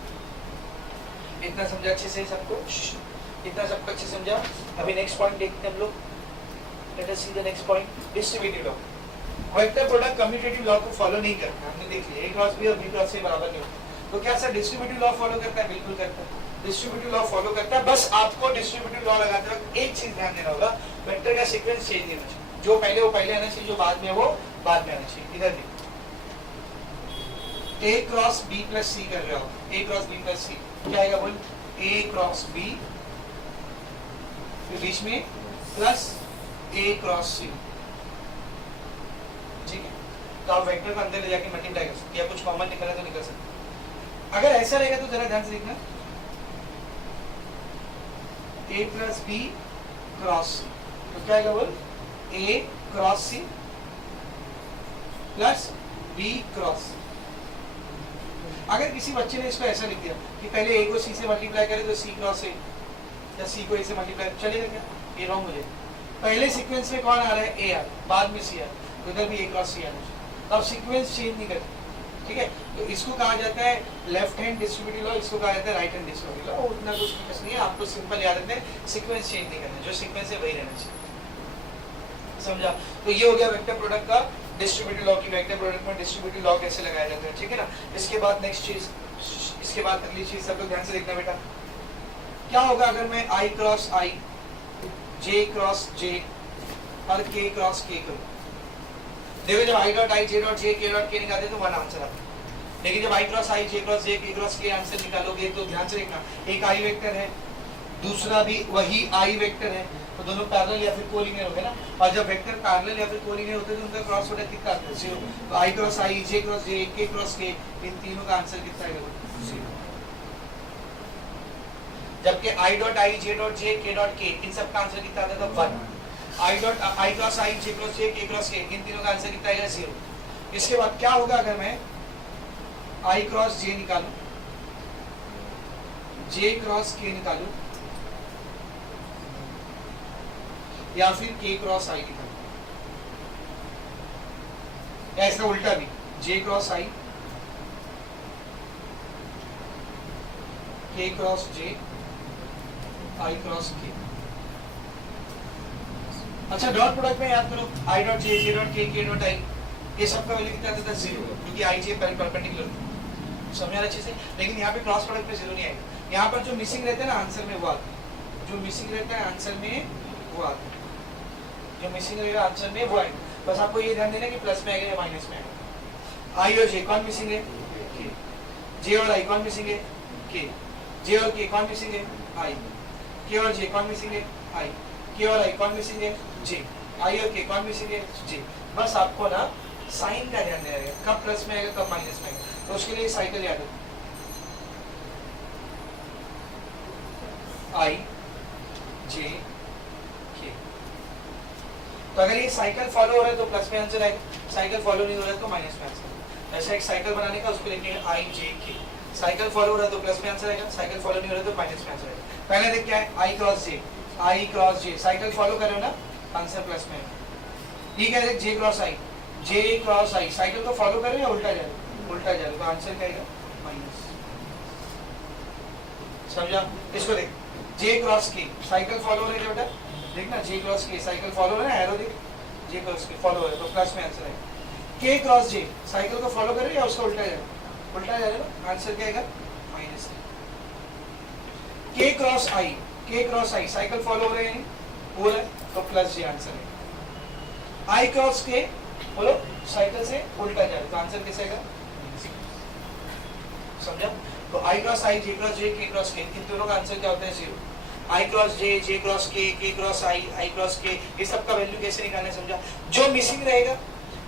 इतना समझा अच्छे से सबको, इतना सबको अच्छे समझा। अभी नेक्स्ट पॉइंट देखते हैं हम लोग, let us C the next point, distributive law. Vector product commutative law को फॉलो नहीं करता, हमने देख लिया ए क्रॉस बी और बी क्रॉस ए बराबर नहीं होता, तो क्या सर डिस्ट्रीब्यूटिव लॉ फॉलो करता है, बिल्कुल करता है, डिस्ट्रीब्यूटिव लॉ फॉलो करता है। बस आपको डिस्ट्रीब्यूटिव लॉ लगाते वक्त एक चीज ध्यान देना होगा, वेक्टर का सीक्वेंस चेंज नहीं होना चाहिए, जो पहले वो पहले आना चाहिए, जो बाद में वो बाद में आना चाहिए। इधर देखो ए क्रॉस बी प्लस सी कर रहे हो, ए क्रॉस बी प्लस सी क्या आएगा, बोल ए क्रॉस बी बीच में प्लस ए क्रॉस सी, ठीक है। तो आप वेक्टर को अंदर ले जाके मल्टीप्लाई कर सकते हैं, या कुछ कॉमन निकला तो निकल सकते हैं। अगर ऐसा रहेगा तो जरा ध्यान से देखना, A plus B cross C, तो क्या आएगा, बोल A cross C plus B cross. अगर किसी बच्चे ने इसको ऐसा लिख दिया कि पहले ए को सी से मल्टीप्लाई करे तो सी क्रॉस ए, या सी को ए से मल्टीप्लाई, चलेगा क्या, ये रॉन्ग हो जाएगा। पहले सीक्वेंस में कौन आ रहा है, ए आ, बाद में सी आ, तो इधर भी ए क्रॉस सी आना चाहिए, तो आप सीक्वेंस चेंज नहीं करते, ठीक है। तो इसको कहा जाता है लेफ्ट हैंड डिस्ट्रीब्यूटिव लॉ, इसको कहा जाता है राइट हैंड डिस्ट्रीब्यूटिव लॉ। उतना कुछ खास नहीं है, आपको सिंपल याद रखना है, सीक्वेंस चेंज नहीं करना, जो सीक्वेंस है वही रहना चाहिए, समझा। तो ये हो गया वेक्टर प्रोडक्ट का डिस्ट्रीब्यूटिव लॉ की वेक्टर प्रोडक्ट में डिस्ट्रीब्यूटिव लॉ कैसे लगाया जाता है, ठीक है ना। इसके बाद नेक्स्ट चीज, इसके बाद अगली चीज सब लोग ध्यान से देखना बेटा, क्या होगा अगर मैं आई क्रॉस आई, जे क्रॉस जे और के क्रॉस के करूं। देखो जब आई डॉट आई, जे डॉट जे, के डॉट के निकालते तो वन आंसर आता है। लेकिन जब आई cross i, j cross j, k cross के आंसर निकालोगे तो ध्यान से देखना, एक आई वेक्टर है, दूसरा भी वही आई वेक्टर है, तो दोनों पैरेलल या फिर कोलिनियर हो गए ना। और जब वेक्टर पैरेलल या फिर कोलिनियर होते हैं तो उनका क्रॉस प्रोडक्ट कितना आता है? 0। तो आई cross i, j cross j, k cross के, इन तीनों का आंसर कितना आएगा? 0। जबकि आई डॉट आई, जे डॉट जे, के डॉट के, इन सब का आंसर कितना आता था? 1। I dot i cross i, j cross j, k cross के, इन तीनों का आंसर कितना आएगा? 0। इसके बाद क्या होगा अगर मैं आई क्रॉस जे निकालूं, जे क्रॉस के निकालूं, या फिर के क्रॉस आई निकालूं, या इसका उल्टा भी, जे क्रॉस आई, के क्रॉस जे, आई क्रॉस के। अच्छा, डॉट प्रोडक्ट में याद करो, आई डॉट जे डॉट के डॉट आई, ये सब का वैल्यू कितना आता था? 0, क्योंकि आई जे परपेंडिकुलर, समझा अच्छे से। लेकिन यहाँ पे क्रॉस प्रोडक्ट में 0 नहीं आएगा। यहाँ पर जो मिसिंग रहता है ना आंसर में, वो आता है। जो मिसिंग रहता है आंसर में वो आता है, जो मिसिंग रहेगा आंसर में वो आएगा। बस आपको ये ध्यान देना कि प्लस में आएगा या माइनस में आएगा। आई और जे कौन मिसिंग है? के। जे और आई कौन मिसिंग है? के। जे और के कौन मिसिंग है? आई। के और जे कौन मिसिंग है? आई। के और आई कौन मिसिंग है? जे। आई और के कौन मिसिंग है? जे। बस आपको ना साइन का ध्यान देना है, कब प्लस में आएगा कब माइनस में आएगा। तो उसके लिए साइकिल याद है, आई जे के। तो अगर ये साइकिल फॉलो हो रहा है तो प्लस में आंसर आएगा, साइकिल फॉलो नहीं हो रहा है तो माइनस में आंसर। ऐसा एक साइकिल बनाने का, उसको लिखने का आई जे के। साइकिल फॉलो हो रहा है तो प्लस में आंसर आएगा, साइकिल फॉलो नहीं हो रहा है तो माइनस में आंसर आएगा। पहले देख क्या है, आई क्रॉस जे, आई क्रॉस जे, साइकिल फॉलो कर रहे हो ना, आंसर प्लस में है। ठीक है, देख जे cross i, j cross I, cycle को फॉलो कर रहे हो या उल्टा जा रहे हो? उल्टा जा रहे हो, तो आंसर क्या आएगा? माइनस। समझा? इसको देख, जे क्रॉस के, साइकिल फॉलो हो रही है बेटा, देखना जे क्रॉस के, साइकिल फॉलो हो रहा है, एरो देख, जे क्रॉस के फॉलो हो रहा है तो प्लस में आंसर आएगा। के क्रॉस जे, साइकिल को फॉलो कर रहे हो या उसका उल्टा जा रहे हो? उल्टा जा रहे हो, आंसर क्या आएगा? माइनस। के क्रॉस आई, के क्रॉस आई, साइकिल फॉलो हो रहे हैं, हो रहा है तो प्लस जे आंसर है। आई क्रॉस के, बोलो, साइकिल से उल्टा जा रहा है तो आंसर कैसे आएगा? समझा? तो आई cross i, j cross j, k cross के, इन दोनों का आंसर क्या होता है? 0। आई क्रॉस जे क्रॉस के क्रॉस आई, आई क्रॉस के, ये सब का वैल्यू कैसे निकालना है? समझा? जो मिसिंग रहेगा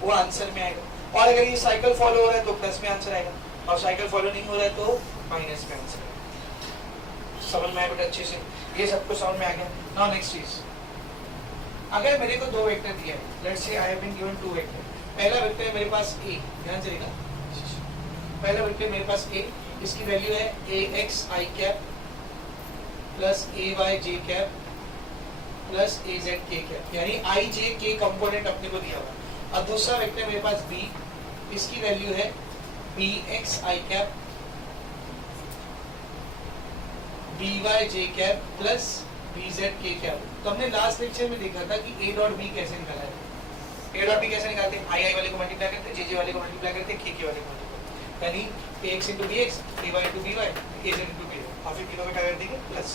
वो आंसर में आएगा। और अगर ये साइकिल फॉलो हो रहा है तो प्लस में आंसर आएगा, और साइकिल फॉलो नहीं हो रहा है तो माइनस में आंसर आएगा। समझ में आया बेटा अच्छे से? ये सबको समझ में आ गया। नाउ नेक्स्ट चीज, अगर मेरे को दो वेक्टर दिया है, let's say I have been given 2 vector. पहला वेक्टर है मेरे पास ए, ध्यान से देखना, पहला वेक्टर मेरे पास ए, इसकी वैल्यू है ए एक्स आई कैप प्लस ए वाई जे कैप प्लस ए जेड के कैप, यानी आई जे के कंपोनेंट अपने को दिया हुआ। अब दूसरा वेक्टर मेरे पास बी, इसकी वैल्यू है बी एक्स आई कैप बी वाई जे कैप प्लस बी जेड के कैप। तो हमने लास्ट लेक्चर में देखा था कि ए डॉट बी कैसे निकाला है। ए डॉट बी कैसे निकालते हैं? आई वाले को मल्टीप्लाई करते हैं, जे वाले को मल्टीप्लाई करते हैं, के वाले को मल्टीप्लाई, यानी x into B x, A Y into B Y, A Z into B Z, और फिर तीनों में क्या कर देंगे? प्लस।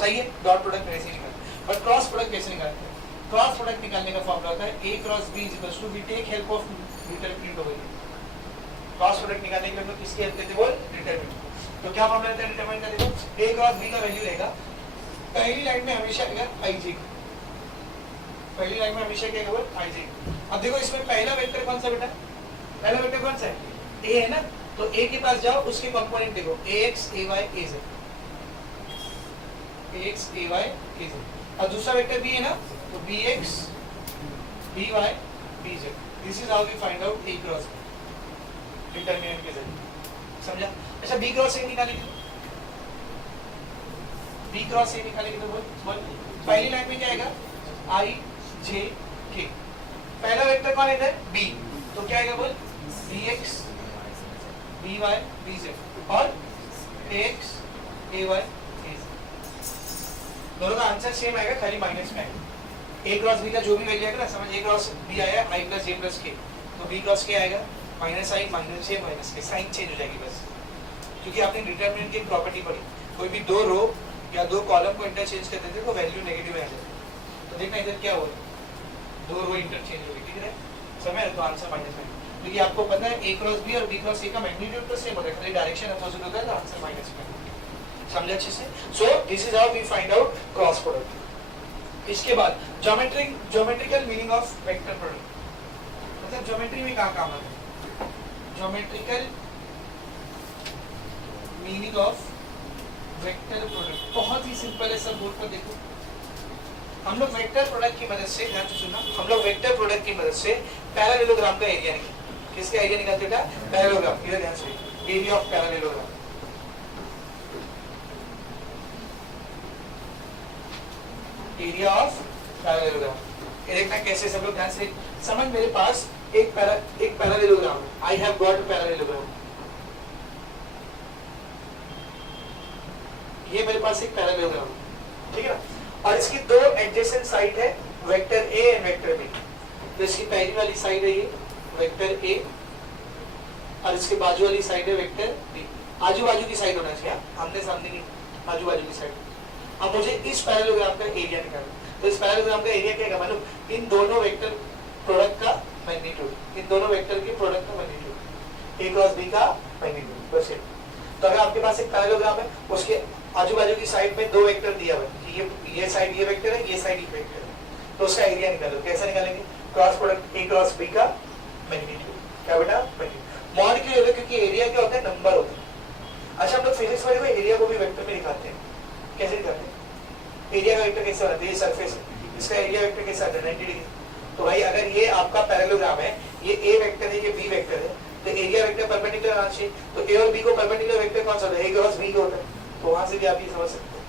सही है? डॉट प्रोडक्ट ऐसे ही निकालते हैं। और क्रॉस प्रोडक्ट कैसे निकालते हैं? क्रॉस प्रोडक्ट निकालने का फॉर्मूला होता है A cross B is equals to, we take help of determinant over here. Cross product निकालने के लिए हम लोग किसकी हेल्प लेते हैं? बोल, डिटरमिनेंट। तो क्या फॉर्मूला रहता है डिटरमिनेंट का? देखो, ए क्रॉस बी का वैल्यू रहेगा, पहली लाइन में हमेशा आएगा आई जे, पहली लाइन में हमेशा क्या होगा? आई जे। अब देखो इसमें पहला वेक्टर कौन सा बेटा? पहला वेक्टर कौन सा है? ए है ना, तो ए के पास जाओ, उसके कंपोनेंट देखो, A X A Y A Z, A X A Y A Z. और दूसरा वेक्टर बी है ना, तो B X B Y B Z. This is how we find out A cross B determinant के जरिए। समझा? अच्छा, बी क्रॉस ए निकालेंगे तो बी क्रॉस ए निकालेंगे तो बोल, पहली लाइन में क्या आएगा? आई जे के। पहला वेक्टर कौन है? बी, तो क्या आएगा? बोल, B X B Y B Z और A X A Y A Z. दोनों का आंसर सेम आएगा, खाली माइनस में आएगा। ए क्रॉस बी का जो भी वैल्यू आएगा ना, समझ, ए क्रॉस बी आया आई प्लस जे प्लस के, तो बी क्रॉस के आएगा माइनस आई माइनस जे माइनस के, साइन चेंज हो जाएगी बस, क्योंकि आपने डिटरमिनेंट की प्रॉपर्टी पढ़ी, कोई भी दो रो या दो कॉलम को इंटरचेंज कर देते तो वैल्यू नेगेटिव आ जाती। तो देखना इधर क्या हो रहा है, दो रो इंटरचेंज हो गई, ठीक है? समय तो आंसर माइनस में। क्योंकि आपको पता है a क्रॉस b और b क्रॉस a का मैग्नीट्यूड तो सेम होता है, खाली डायरेक्शन अपोजिट होता है तो आंसर माइनस में। समझे अच्छे से? So this is how we find out cross product. इसके बाद geometrical meaning of vector product, मतलब ज्योमेट्री में क्या काम आता है? Geometrical meaning of vector product बहुत ही सिंपल है, सब बोर्ड पर देखो। हम लोग वेक्टर प्रोडक्ट की मदद से, ध्यान से सुनना, हम लोग वेक्टर प्रोडक्ट की मदद से पैरेललोग्राम का एरिया निकालते। किसका एरिया निकालते बेटा? पैरेललोग्राम। इधर ध्यान से, area of parallelogram. Area of parallelogram ये देखना कैसे, सब लोग ध्यान से समझ। मेरे पास एक पैरेललोग्राम है, आई हैव गॉट पैरेललोग्राम। ये मेरे पास एक पैरेललोग्राम है, ठीक है ना? और इसकी दो एडजेसेंट साइड है, vector A and vector B. तो इसकी पहली वाली साइड है ये वेक्टर ए और इसके बाजू वाली साइड है वेक्टर बी। आजू बाजू की साइड होना चाहिए, आमने सामने की, आजू बाजू की साइड। अब मुझे इस पैरेललोग्राम का एरिया निकालना। तो इस पैरेललोग्राम का एरिया क्या है? मालूम? इन दोनों वेक्टर प्रोडक्ट का मैग्नीट्यूड, इन दोनों वेक्टर के प्रोडक्ट का मैग्नीट्यूड, ए क्रॉस बी का मैग्नीट्यूड, बस ये। तो अगर आपके पास एक पैरेललोग्राम है, उसके आजू बाजू की साइड में दो वेक्टर दिया हुआ है, ये साइड ये वेक्टर है, ये साइड ये वेक्टर है, तो उसका एरिया निकालो। कैसे निकालेंगे? Cross product A cross B का मैग्नीट्यूड। क्या बेटा? मैग्नीट्यूड। मॉड क्यों होता है? क्योंकि एरिया क्या होता है? नंबर होता है। अच्छा, हम लोग फिजिक्स में एरिया को भी वेक्टर में दिखाते हैं। कैसे दिखाते हैं? एरिया का वेक्टर कैसे आता है? ये सरफेस है, इसका एरिया वेक्टर कैसे आता है? 90 डिग्री। तो भाई अगर ये आपका पैरेललोग्राम है, ये ए वेक्टर है, ये बी वेक्टर है, तो एरिया वेक्टर परपेंडिकुलर आना चाहिए। तो ए और बी को परपेंडिकुलर वेक्टर कौन सा होता है? ए क्रॉस बी होता है। तो वहां से भी आप ये समझ सकते हो,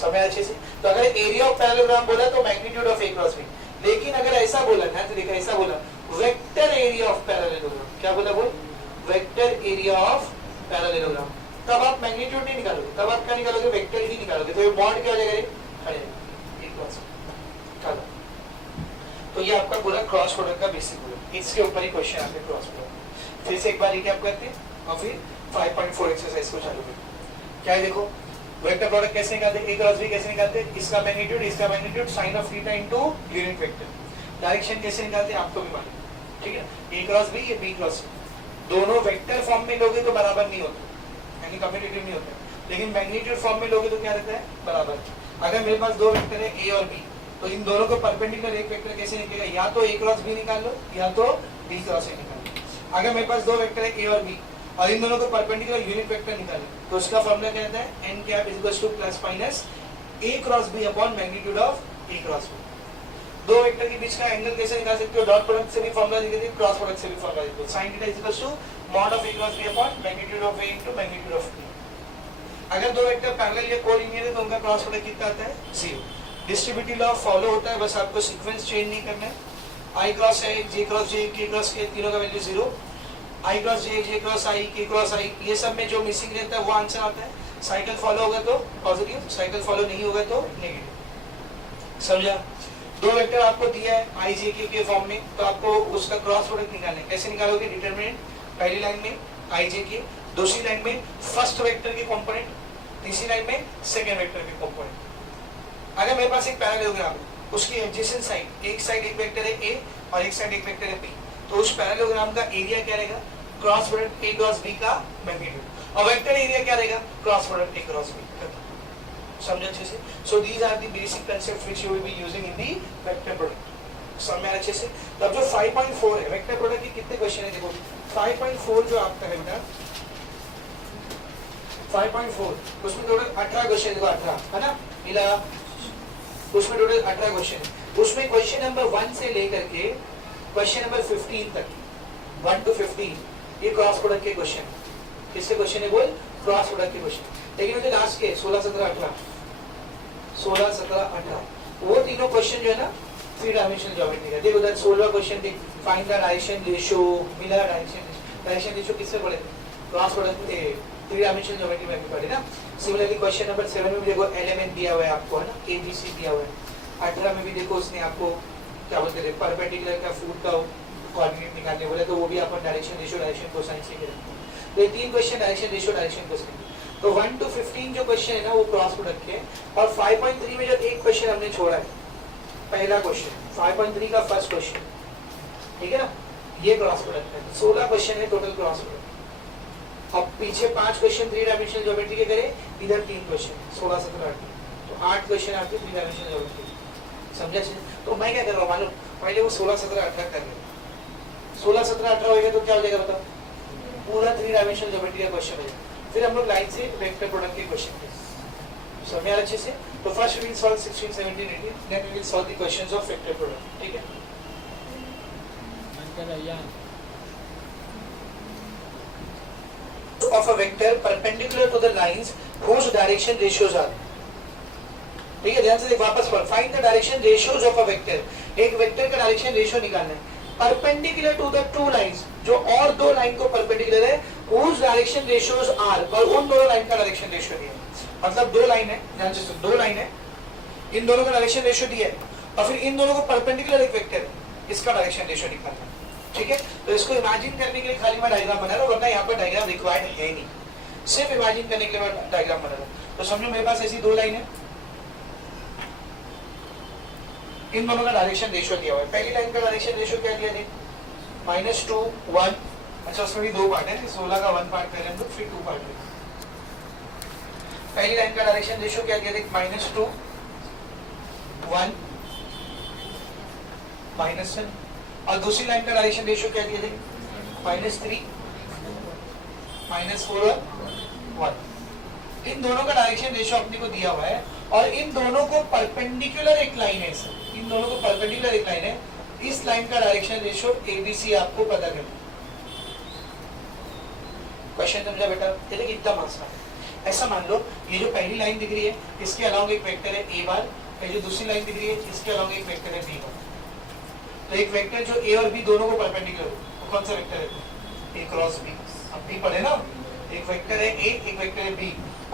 समझ अच्छे से। तो अगर एरिया ऑफ पैरेललोग्राम बोला तो magnitude of A cross B, लेकिन अगर ऐसा बोला ना, तो देखा ऐसा बोला वेक्टर एरिया ऑफ पैरेललोग्राम। क्या बोला? बोल वेक्टर एरिया ऑफ पैरेललोग्राम। तब आप मैग्नीट्यूड नहीं निकालोगे, तब आप क्या निकालोगे? वेक्टर ही निकालोगे। तो ये मॉड क्या हो जाएगा? ए क्रॉस बी। तो ये आपका पूरा क्रॉस प्रोडक्ट का बेसिक हुआ, इसके ऊपर ही क्वेश्चन आते हैं क्रॉस प्रोडक्ट। फिर से एक बार रिकैप करते हैं और फिर 5.4 एक्सरसाइज को चालू करते हैं। क्या है? देखो, वेक्टर प्रोडक्ट कैसे निकालते हैं? ए क्रॉस बी कैसे निकालते हैं? इसका magnitude sine of theta into unit vector. Direction कैसे निकालते हैं? आपको भी मालूम, ठीक है? ए क्रॉस बी, ये बी क्रॉस बी। दोनों वेक्टर फॉर्म में लोगे तो बराबर नहीं होते, यानी कम्यूटेटिव नहीं होते, लेकिन मैग्नीट्यूड फॉर्म में लोगे तो क्या रहता है? बराबर। अगर मेरे पास दो वेक्टर है ए और बी, तो इन दोनों को परपेंडिकुलर एक वेक्टर कैसे निकलेगा? या तो ए क्रॉस बी निकाल लो या तो बी क्रॉस ए निकाल लो। अगर मेरे पास दो वेक्टर है ए और बी और इन दोनों को परपेंडिकुलर यूनिट वेक्टर निकालें, तो उसका फॉर्मूला क्या रहता है? n cap equals to plus minus a cross b upon magnitude of a cross b। दो वेक्टर के बीच का एंगल कैसे निकाल सकते हो? डॉट प्रोडक्ट से भी फॉर्मूला लिख देते हैं, क्रॉस प्रोडक्ट से भी फॉर्मूला लिख दो। sin theta equals to mod of a cross b upon magnitude of a into magnitude of b। अगर दो वेक्टर पैरेलल या कोलिनियर है तो उनका क्रॉस प्रोडक्ट कितना आता है? 0। डिस्ट्रीब्यूटिव लॉ फॉलो होता है, बस आपको सीक्वेंस चेंज नहीं करना है। i क्रॉस है, j cross j, k cross k, तीनों का value 0। i cross j, j cross i, k cross i, ये सब में जो मिसिंग रहता है वो आंसर आता है। साइकिल फॉलो होगा तो पॉजिटिव, साइकिल फॉलो नहीं होगा तो नेगेटिव। समझा? दो वेक्टर आपको दिया है i j k के फॉर्म में, तो आपको उसका क्रॉस प्रोडक्ट निकालना है। कैसे निकालोगे? डिटरमिनेंट पहली लाइन में i j k, दूसरी लाइन में फर्स्ट वेक्टर के कंपोनेंट, तीसरी लाइन में सेकंड वेक्टर के कंपोनेंट। अगर मेरे पास एक पैरेललोग्राम है, उसकी एडजेसेंट साइड, एक साइड एक वेक्टर है a और एक साइड एक वेक्टर है b, तो उस पैरेललोग्राम का एरिया क्या रहेगा? Cross product a cross b का मैग्नीट्यूड। और वेक्टर एरिया क्या रहेगा? Cross product a cross b। समझ अच्छे से? So these are the basic concept which you will be using in the vector product. समझ में आ अच्छे से? तब जो 5.4 है वेक्टर प्रोडक्ट के कितने क्वेश्चन है? देखो 5.4 जो आपका है बेटा 5.4, उसमें टोटल 18 क्वेश्चन, देखो 18 है ना, मिला? उसमें टोटल 18 क्वेश्चन है। उसमें क्वेश्चन नंबर 1 से लेकर के क्वेश्चन नंबर 15 तक, 1 to 15 ये क्रॉस प्रोडक्ट के क्वेश्चन। किसके क्वेश्चन है? बोल, क्रॉस प्रोडक्ट के क्वेश्चन। लेकिन जो लास्ट के 16, 17, 18, 16, 17, 18 वो तीनों क्वेश्चन जो है ना 3 डायमेंशनल ज्योमेट्री का। देखो उधर 16वां क्वेश्चन देख, फाइंड द डायरेक्शन रेशियो, मिला डायरेक्शन रेशियो किससे पढ़े? क्रॉस प्रोडक्ट के 3 डायमेंशनल ज्योमेट्री में भी पढ़े ना। सिमिलरली क्वेश्चन नंबर 7 में भी देखो एलिमेंट दिया हुआ है आपको, है ना, ABC दिया हुआ है। 18 में भी देखो उसने आपको क्या बोलते हैं परपेंडिकुलर का फूट का कोऑर्डिनेट निकालने बोले, तो वो भी अपन डायरेक्शन रेशियो डायरेक्शन कोसाइन से करेंगे। तो ये 3 question direction ratio direction cosine. तो 1 to 15 जो क्वेश्चन है ना वो क्रॉस प्रोडक्ट के। और 5.3 में जो एक क्वेश्चन हमने छोड़ा है, पहला क्वेश्चन 5.3 का फर्स्ट क्वेश्चन, ठीक है ना, ये क्रॉस प्रोडक्ट है। 16 क्वेश्चन है टोटल क्रॉस प्रोडक्ट। अब पीछे 5 क्वेश्चन 3 डायमेंशनल ज्योमेट्री के करे, इधर 3 क्वेश्चन 16 17 18, तो 8 क्वेश्चन आपके 3 डायमेंशनल ज्योमेट्री। समझा? तो मैं क्या कर रहा हूँ, मालूम, पहले वो 16 17 18 कर ले, 16 17 18 होएगा तो क्या हो जाएगा बताओ, पूरा 3 डायमेंशनल ज्योमेट्री का क्वेश्चन हो जाएगा। फिर हम लोग लाइन से वेक्टर प्रोडक्ट के क्वेश्चन पे समझ अच्छे से। तो first we will solve 16 17 18, then we will solve the questions of vector product. ठीक है? Of a vector perpendicular to the lines whose direction ratios are, ठीक है, ध्यान से देख, वापस पढ़, find the direction ratios of a vector, एक वेक्टर का डायरेक्शन रेशियो निकालना है perpendicular to the two lines, जो और दो लाइन को परपेंडिकुलर है, whose डायरेक्शन रेशियोज आर, और उन दोनों लाइन का डायरेक्शन रेशियो दिया है। मतलब दो लाइन है, ध्यान से सुन, दो लाइन है, इन दोनों का डायरेक्शन रेशियो दिया है, और फिर इन दोनों को परपेंडिकुलर एक वेक्टर है, इसका डायरेक्शन रेशियो निकालना है। ठीक है? तो इसको इमेजिन करने के लिए खाली मैं डायग्राम बना रहा हूं, वरना यहाँ पर डायग्राम रिक्वायर्ड है नहीं, सिर्फ इमेजिन करने के लिए मैं डायग्राम बना रहा हूं। तो समझो मेरे पास ऐसी दो लाइन है, इन दोनों का डायरेक्शन रेशियो दिया हुआ है। पहली लाइन का डायरेक्शन रेशियो क्या दिया है, -2 1, अच्छा उसमें भी दो पार्ट है, 16 का 1 पार्ट पहले हम लोग, फिर 2 पार्ट है। पहली लाइन का डायरेक्शन रेशियो क्या दिया, -2 1 -1, और दूसरी लाइन का डायरेक्शन रेशियो क्या दिया, -3 -4 और 1। इन दोनों का डायरेक्शन रेशियो अपने को दिया हुआ है, और इन दोनों को परपेंडिकुलर एक लाइन है, इन दोनों को परपेंडिकुलर एक लाइन है, इस लाइन का डायरेक्शन रेशियो ABC आपको पता करना। क्वेश्चन समझा बेटा? ये देखिए इतना मार्क्स है। ऐसा मान लो ये जो पहली लाइन दिख रही है, इसके अलाउंग एक वेक्टर है A बार, ये जो दूसरी लाइन दिख रही है, इसके अलाउंग एक वेक्टर है B बार। तो एक वेक्टर जो A और B दोनों को परपेंडिकुलर हो, कौन सा वेक्टर है, A क्रॉस B। अब B पढ़े ना, एक वेक्टर है A, एक वेक्टर है B,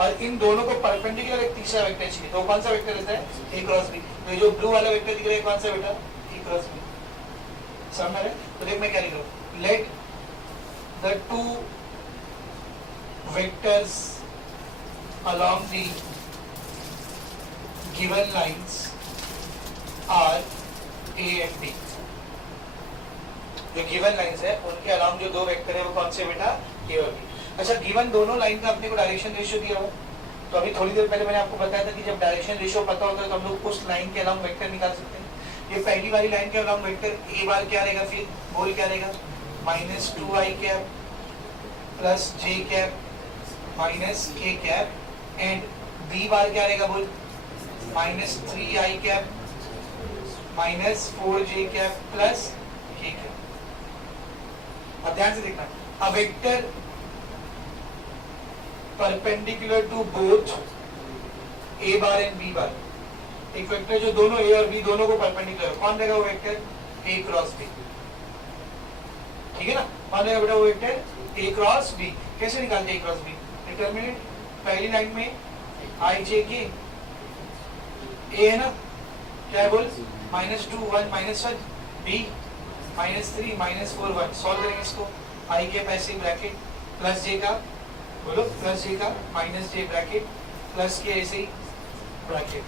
और इन दोनों को परपेंडिकुलर एक तीसरा वेक्टर चाहिए, तो कौन सा वेक्टर रहता है, A क्रॉस B। तो ये जो ब्लू वाला वेक्टर दिख रहा है कौन सा बेटा, A क्रॉस B। समझ रहे? तो देख मैं क्या लिख रहा हूँ, let the two vectors along the given lines are A and B। जो गिवन लाइंस है उनके अलाउंग जो दो वेक्टर है वो कौन से बेटा, A और B। अच्छा, गिवन दोनों लाइन का अपने को डायरेक्शन रेशियो दिया हुआ, तो अभी थोड़ी देर पहले मैंने आपको बताया था कि जब डायरेक्शन रेशियो पता होता है तो हम लोग उस लाइन के अलाउंग वेक्टर निकाल सकते हैं। ये पहली वाली लाइन के अलाउंग वेक्टर A बार क्या रहेगा, फिर बोल क्या रहेगा, -2i cap plus j cap minus k cap, and B बार क्या रहेगा बोल, -3i cap minus 4j cap plus k cap. अब ध्यान से देखना, a vector perpendicular to both A bar and B बार, एक वेक्टर जो दोनों A और B दोनों को परपेंडिकुलर है, कौन रहेगा वो वेक्टर, A क्रॉस B। ठीक है ना, कौन रहेगा बेटा वो वेक्टर, A क्रॉस B। कैसे निकालते हैं A क्रॉस B, डिटरमिनेंट पहली लाइन में I J K, A है ना, क्या है बोल, -2 1 -1, B -3 -4 1। सॉल्व करेंगे इसको, I के पैसे ब्रैकेट प्लस J का, बोलो प्लस J का माइनस J ब्रैकेट प्लस के ऐसे ही ब्रैकेट।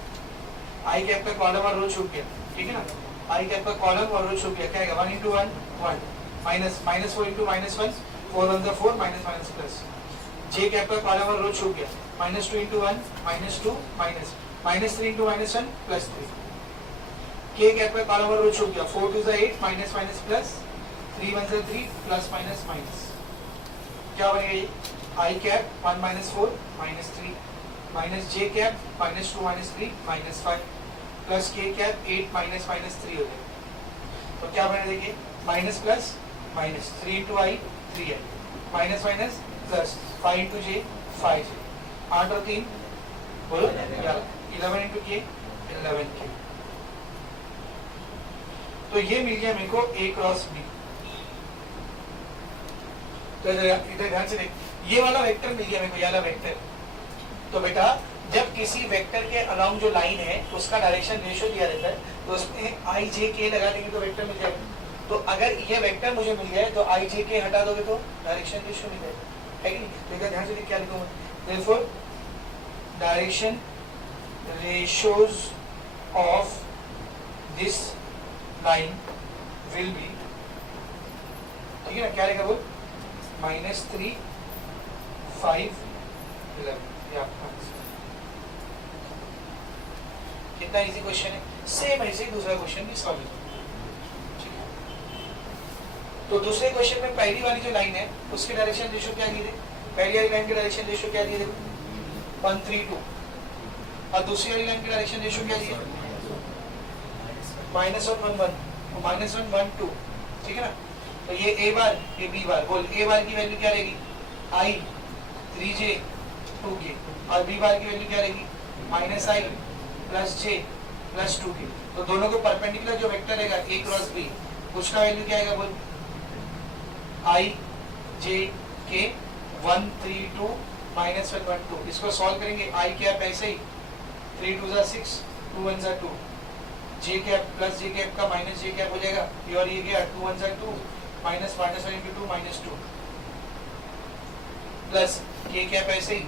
I कैप का कॉलम और रो छूट गया, ठीक है ना, I कैप का कॉलम और रो छूट गया, क्या आएगा 1 × 1 1 minus -4 × -1 4 1 4 minus minus plus. J cap का कॉलम और रो छूट गया, -2 × 1 -2 माइनस -3 × -1 +3। K कैप का कॉलम और रो छूट गया, 4 2 8 minus minus plus, 3 1 3 plus minus minus. क्या बनेगा ये, I cap 1 -4 -3 minus J cap -2 -3 -5 plus K cap 8 -3 हो जाएगा। तो क्या बने देखिए, minus plus minus, 3 × I 3i minus minus plus 5 × J 5j, 8 और 3 बोलो 11, 11 × K 11K। तो ये मिल गया मेरे को A क्रॉस B। तो इधर ध्यान से देख, ये वाला वेक्टर मिल गया मेरे को, ये वाला वेक्टर। तो बेटा जब किसी वेक्टर के अलाउंग जो लाइन है उसका डायरेक्शन रेशियो दिया रहता है, तो उसमें I J K लगा देंगे तो वेक्टर मिल जाएगा। तो अगर ये वेक्टर मुझे मिल गया है तो I J K हटा दोगे तो डायरेक्शन रेशियो मिल जाएगा, है कि नहीं। तो इधर ध्यान से देख क्या लिखूंगा, therefore direction ratios of this line will be ठीक है ना, क्या रहेगा बोल, -3 5 11, ये आपका आंसर। कितना इजी क्वेश्चन है, सेम ऐसे ही दूसरा क्वेश्चन भी सॉल्व है। ठीक है, तो दूसरे क्वेश्चन में पहली वाली जो लाइन है उसके डायरेक्शन रेशियो क्या दिए थे, पहली वाली लाइन के डायरेक्शन रेशियो क्या दिए थे 1 3 2, और दूसरी वाली लाइन के डायरेक्शन रेशियो क्या दिए -1 1 1, -1 1 2, ठीक है ना। तो ये ए बार ये बी बार, बोल ए बार की वैल्यू क्या रहेगी i 3j 2k, और बी बार की वैल्यू क्या रहेगी -i + j + 2k। तो दोनों को परपेंडिकुलर जो वेक्टर रहेगा a क्रॉस b, उसका वैल्यू क्या आएगा बोल, i j k 1 3 2 -1 1 2। इसको सॉल्व करेंगे, i कैप ऐसे ही 3 2 6 2 1 2, j cap plus j cap का माइनस j कैप हो जाएगा, ये और ये गया 2 1 2 -1 * 2 -2, प्लस k कैप ऐसे ही,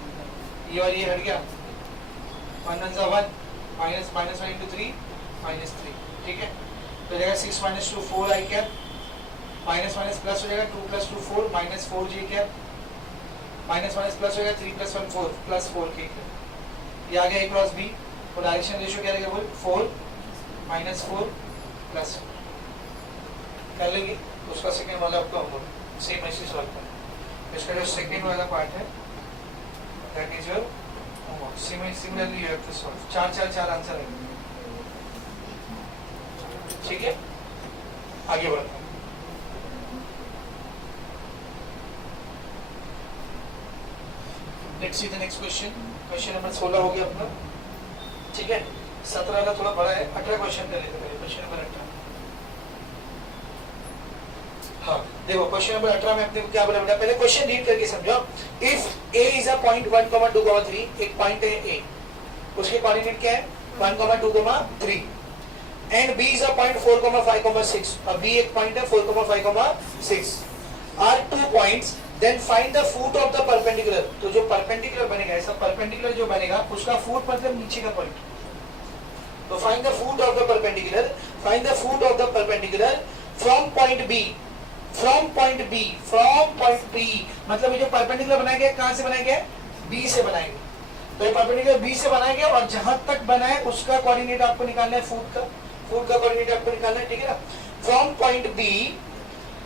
ये और ये हट गया 1 1 1 -1 * 3 -3, ठीक है। तो जाएगा 6 - 2 4 i cap, minus minus plus हो जाएगा 2 + 2 4 -4 j cap, minus minus plus हो जाएगा 3 + 1 4 +4 k कैप। ये आ गया a क्रॉस b, तो डायरेक्शन रेशियो क्या रहेगा बोल 4 -4 +4। कर लेंगे उसका सेकंड वाला आपको हम सेम ऐसे सॉल्व करें। इसका जो सेकंड वाला पार्ट है that is your homework, similarly you have to solve 4 4 4 answer है, ठीक है। आगे बढ़ते हैं, let's see the next question. Question number 16 हो गया अपना, ठीक है। 17 का थोड़ा बड़ा है, 18 क्वेश्चन कर लेते हैं। क्वेश्चन नंबर 18, हाँ देखो क्वेश्चन नंबर 18 में अपने को क्या बोला बेटा, पहले क्वेश्चन रीड करके समझो। If a is a point 1, 2, 3, एक पॉइंट है a, उसके कोऑर्डिनेट क्या है 1, 2, 3, and b is a point 4, 5, 6, और b एक पॉइंट है 4, 5, 6 are 2 points, then find the foot of the perpendicular. तो जो परपेंडिकुलर बनेगा, ऐसा परपेंडिकुलर जो बनेगा उसका फुट मतलब नीचे का पॉइंट। तो find the foot of the perpendicular, find the foot of the perpendicular from point b, from point b, from point b, मतलब ये जो परपेंडिकुलर बनाया गया कहां से बनाया गया, b से बनाया गया। तो ये परपेंडिकुलर b से बनाया गया और जहां तक बना है उसका कोऑर्डिनेट आपको निकालना है, फुट का कोऑर्डिनेट आपको निकालना है, ठीक है ना। From point b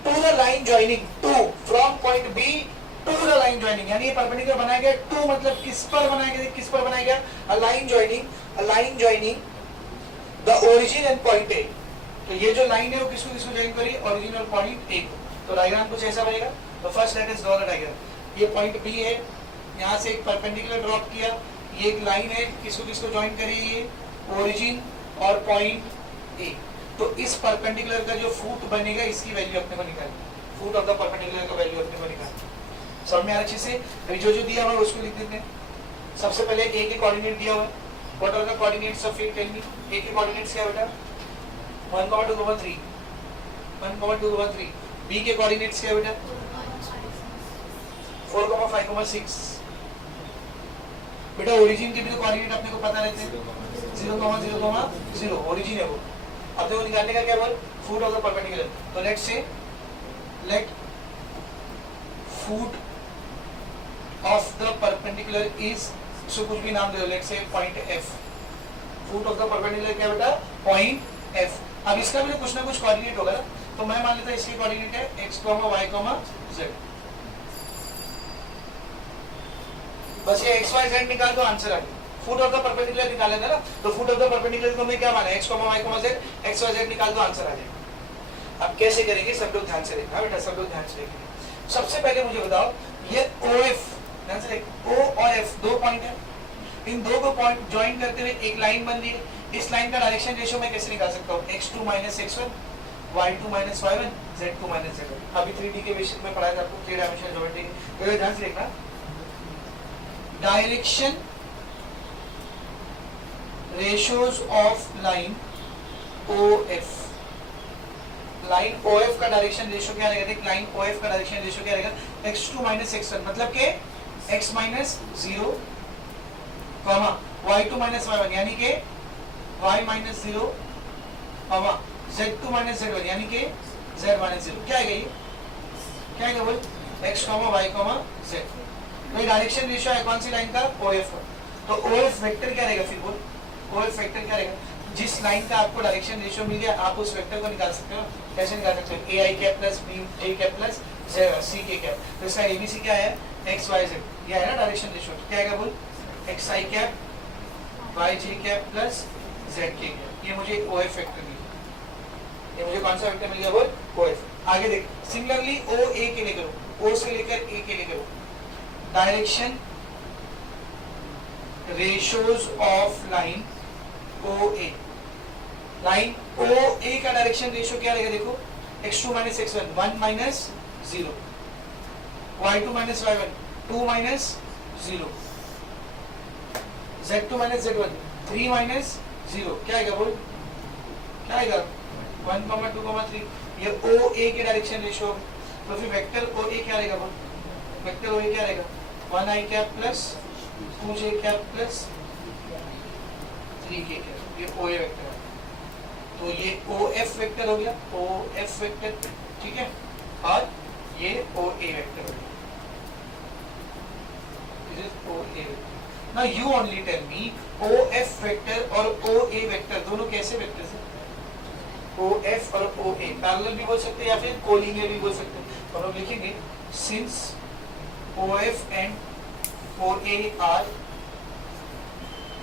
to the line joining, to from point b to the line joining, यानी ये परपेंडिकुलर बनाया गया, टू मतलब किस पर बनाया गया, किस पर बनाया गया, a line joining the origin and point a। तो ये जो लाइन है वो किसको किसको जॉइन करी, ओरिजिन और पॉइंट a को। तो डायग्राम कुछ ऐसा बनेगा। तो first let us draw the diagram. ये पॉइंट b है, यहाँ से एक परपेंडिकुलर ड्रॉप किया, ये एक लाइन है, किसको किसको जॉइन करी, ये ओरिजिन और पॉइंट a। तो इस परपेंडिकुलर का जो फुट बनेगा इसकी वैल्यू अपने को निकालनी, फुट ऑफ द परपेंडिकुलर का वैल्यू अपने को निकालनी। समझ में आ रहा अच्छे से। अभी जो जो दिया हुआ है उसको लिख देते हैं। सबसे पहले a के कोऑर्डिनेट दिया हुआ है, what are the coordinates of a, tell me. a के कोऑर्डिनेट्स क्या है बेटा 1, 2, 3, 1, 2, 3। b के कोऑर्डिनेट्स क्या है बेटा 4, 5, 6। बेटा ओरिजिन के भी तो कोऑर्डिनेट अपने को पता रहते हैं, 0, 0, 0 ओरिजिन है वो। अब देखो निकालने का क्या बोल, फुट ऑफ द परपेंडिकुलर। तो let's say let foot of the perpendicular is, so कुछ भी नाम दे दो, let's say point f। Foot of the perpendicular क्या बेटा पॉइंट f। अब इसका भी तो कुछ ना कुछ कोऑर्डिनेट होगा ना, तो मैं मान लेता हूं इसकी कोऑर्डिनेट है x, y, z। बस ये x, y, z निकाल दो, आंसर आ गया। फुट ऑफ द परपेंडिकुलर निकाले था ना, तो फुट ऑफ द परपेंडिकुलर को मैं क्या माना x, y, z, x, y, z निकाल दो, आंसर आ जाएगा। अब कैसे करेंगे सब लोग ध्यान से देखना बेटा, सब लोग ध्यान से देखेंगे। सबसे पहले मुझे बताओ ये OF, ध्यान से देख, O और F दो पॉइंट है, इन दो को पॉइंट ज्वाइन करते हुए एक लाइन बन रही है। इस लाइन का डायरेक्शन रेशियो मैं कैसे निकाल सकता हूँ, x2 - x1, y2 - y1, z2 - z1। अभी 3D के बेसिक में पढ़ाया था आपको, 3 डायमेंशनल ज्योमेट्री। तो ध्यान से देखना, direction ratios of line OF, line OF का डायरेक्शन रेशियो क्या रहेगा, देख लाइन OF का डायरेक्शन रेशियो क्या रहेगा x2 - x1, मतलब के x - 0, y2 - y1 यानी के y - 0, z2 - z1 यानी के z - 0। क्या है ये क्या है बोल x, y, z। तो डायरेक्शन रेशियो है कौन सी लाइन का OF। तो OF वेक्टर क्या रहेगा फिर बोल, OF वेक्टर क्या रहेगा, जिस लाइन का आपको डायरेक्शन रेशियो मिल गया आप उस वेक्टर को निकाल सकते हो। कैसे निकाल सकते हो, AI cap plus BJ cap plus CK cap. तो इसका ABC क्या है XYZ, ये है ना डायरेक्शन रेशियो। तो क्या आएगा बोल XI cap YJ cap plus ZK cap. ये मुझे OF वेक्टर मिल गया, ये मुझे कौन सा वेक्टर मिल गया बोल OF। आगे देख सिमिलरली OA के लिए करो, O से लेकर A के लिए करो, direction ratios of line OA। Line OA का डायरेक्शन रेशियो क्या रहेगा देखो, x2 minus x1 1 minus 0, y2 minus y1 2 minus 0, z2 minus z1 3 minus 0। क्या आएगा बोल, क्या आएगा 1, 2, 3। ये OA के डायरेक्शन रेशियो। तो फिर वेक्टर OA क्या रहेगा बोल, वेक्टर OA क्या रहेगा 1i cap plus 2j cap plus 3k cap. ये OA वेक्टर है। तो ये OF वेक्टर हो गया, OF वेक्टर, ठीक है, और ये OA वेक्टर हो गया। This is OA vector. Now you only tell me OF vector और OA वेक्टर दोनों कैसे वेक्टर है। OF और OA पैरेलल भी बोल सकते हैं या फिर कोलिनियर भी बोल सकते हैं। तो हम लिखेंगे since OF and OA are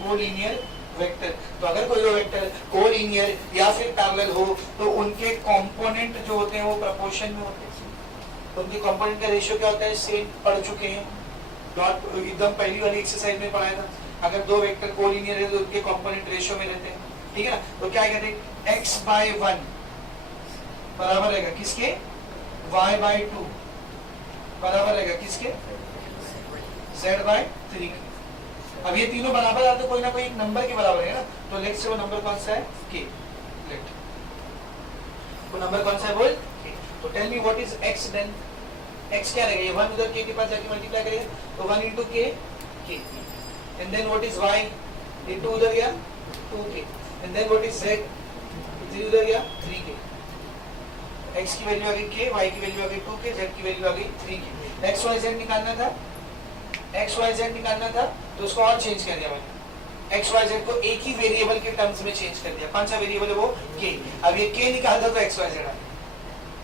collinear vector. तो अगर कोई वेक्टर कोलिनियर या फिर पैरेलल हो तो उनके कंपोनेंट जो होते हैं वो प्रोपोर्शन में होते हैं। तो उनके कंपोनेंट का रेशियो क्या होता है सेम पढ़ चुके हैं, डॉट एकदम पहली वाली एक्सरसाइज में पढ़ाया था। अगर दो वेक्टर कोलिनियर है तो उनके कंपोनेंट रेशियो में रहते हैं, ठीक है ना। तो क्या कहते हैं x/1 बराबर रहेगा किसके y/2 बराबर रहेगा किसके z/3। अब ये तीनों बराबर आते तो कोई ना कोई एक नंबर के बराबर है ना। तो लेट से वो नंबर कौन सा है k, लेट वो नंबर कौन सा है बोल k। तो tell me what is x then, x क्या रहेगा, ये 1 उधर k के पास जाके मल्टीप्लाई करेगा तो 1 into k k। And then what is y, ये 2 उधर गया 2k। And then what is z, 3 उधर गया 3k। x की वैल्यू आ गई k, y की वैल्यू आ गई 2k, z की वैल्यू आ गई 3k। x y z निकालना था, x y z निकालना था तो उसको और चेंज कर दिया मैंने, x y z को एक ही वेरिएबल के टर्म्स में चेंज कर दिया। कौन सा वेरिएबल है वो k। अब ये k निकाल दो तो x y z आ जाए,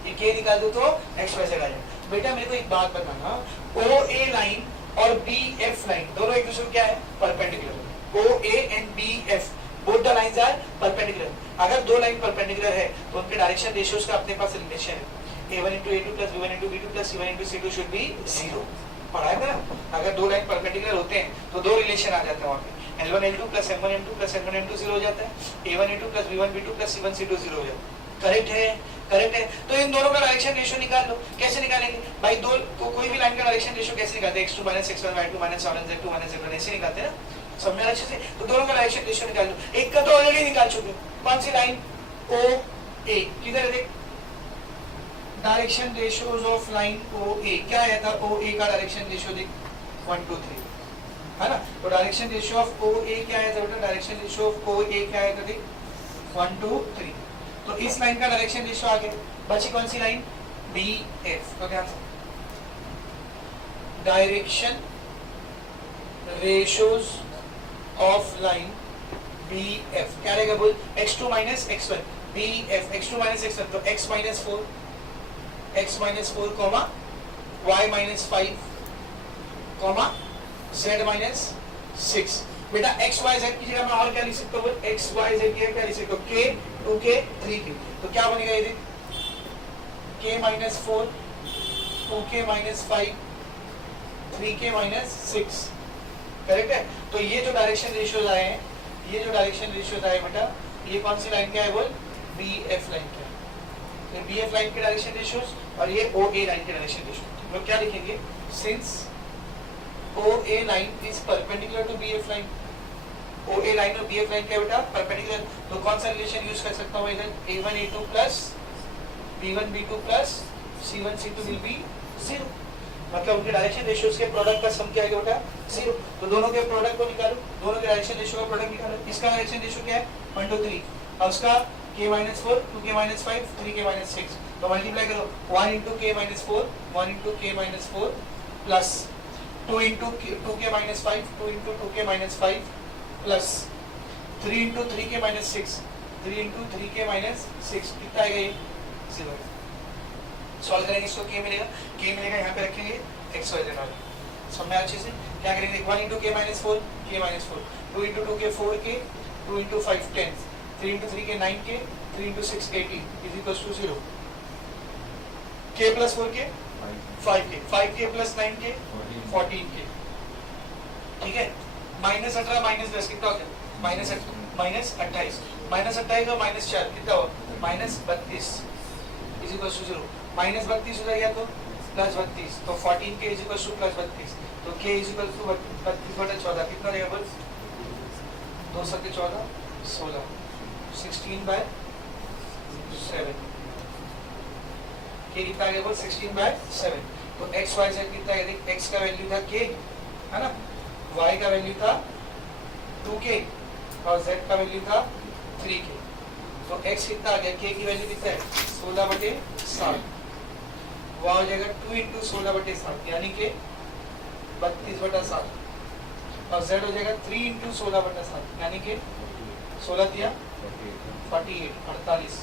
ये k निकाल दो तो x y z आ जाए। बेटा मेरे को एक बात बताना, OA लाइन और BF लाइन दोनों एक दूसरे को क्या है perpendicular. OA and BF both the lines are perpendicular. अगर दो लाइन परपेंडिकुलर है तो उनके डायरेक्शन रेशियोज का अपने पास रिलेशन है, a1 into a2 plus b1 into b2 plus c1 into c2 should be 0। पढ़ा है ना, अगर दो लाइन परपेंडिकुलर होते हैं तो दो रिलेशन आ जाते हैं वहां पे, L1 L2 plus M1 M2 plus N1 N2 0 हो जाता है, A1 A2 plus B1 B2 plus C1 C2 0 हो जाता है। करेक्ट है, करेक्ट है। तो इन दोनों का डायरेक्शन रेशियो निकाल लो। कैसे निकालेंगे भाई, दो कोई भी लाइन का डायरेक्शन रेशियो कैसे निकालते हैं, x2 minus x1 y2 minus 7 z2 minus z1 ऐसे निकालते हैं ना, समझ में अच्छे से। तो दोनों का डायरेक्शन रेशियो निकाल लो। एक का तो ऑलरेडी निकाल चुके हो, कौन सी लाइन OA, किधर है देख, direction ratios of line OA क्या आया था, OA का डायरेक्शन रेशियो देख 1 2 3 है ना। तो डायरेक्शन रेशियो ऑफ OA क्या आया था बेटा, डायरेक्शन रेशियो ऑफ OA क्या आया था देख 1 2 3। तो इस लाइन का डायरेक्शन रेशियो आ गया, बची कौन सी लाइन BF। तो ध्यान से direction ratios of line BF क्या रहेगा बोल, x2 minus x1 BF x2 minus x1 तो x minus 4 comma y minus 5 comma z minus 6। बेटा x y z की जगह मैं और क्या लिख सकता हूँ, x y z की क्या लिख सकता हूँ, k 2k 3k। तो क्या बनेगा ये k minus 4 2k minus 5 3k minus 6, correct है। तो ये जो डायरेक्शन रेशियोज आए हैं, ये जो डायरेक्शन रेशियोज आए बेटा, ये कौन सी लाइन क्या है बोल, BF लाइन क्या है। तो BF लाइन के डायरेक्शन रेशियोज और ये OA लाइन के डायरेक्शन रेशियो। हम लोग क्या लिखेंगे, since OA line is perpendicular to BF line. OA line और BF लाइन क्या बेटा परपेंडिकुलर। तो कौन सा रिलेशन यूज कर सकता हूँ इधर, A1 A2 plus B1 B2 plus C1 C2 will be 0। मतलब उनके डायरेक्शन रेशियोज के प्रोडक्ट का सम क्या है बेटा 0। तो दोनों के प्रोडक्ट को निकालो, दोनों के डायरेक्शन रेशियो का प्रोडक्ट निकालो। इसका डायरेक्शन रेशियो क्या है 1 2 3 और उसका k minus 4, 2k minus 5, 3k minus 6. तो मल्टीप्लाई करो 1 into k minus 4, 1 into k minus 4 plus 2 into 2k minus 5, 2 into 2k minus 5 plus 3 into 3k minus 6, 3 into 3k minus 6 कितना आएगा ये? 0. सॉल्व करेंगे इसको k मिलेगा यहाँ पे रखेंगे x y z वाले. समझ में अच्छे से क्या करेंगे? 1 into k minus 4, k minus 4, 2 into 2k 4k, 2 into 5 10, 3 into 3k 9k, 3 into 6 18 is equals to 0. k plus 4k 5k, 5k plus 9k 14k. ठीक है. माइनस 18 माइनस 10 कितना हो गया? माइनस 28. माइनस 28 और माइनस 4 कितना हुआ? Minus 32 is equal to 0. Minus 32 हो जाएगा तो प्लस 32, तो 14k is equal to plus 32, तो k इज इक्वल टू 32/14 कितना रहेगा? बोल 2 सके 14 16, 16/7. k कितना आ गया? बोल 16/7. तो x y z कितना है? देख x का वैल्यू था k, है ना, y का वैल्यू था 2k और z का वैल्यू था 3k. तो x कितना आ गया? k की वैल्यू कितना है? 16/7. वह हो जाएगा 2 into 16/7 यानी कि 32/7 और z हो जाएगा 3 into 16/7 यानी कि 16 दिया 48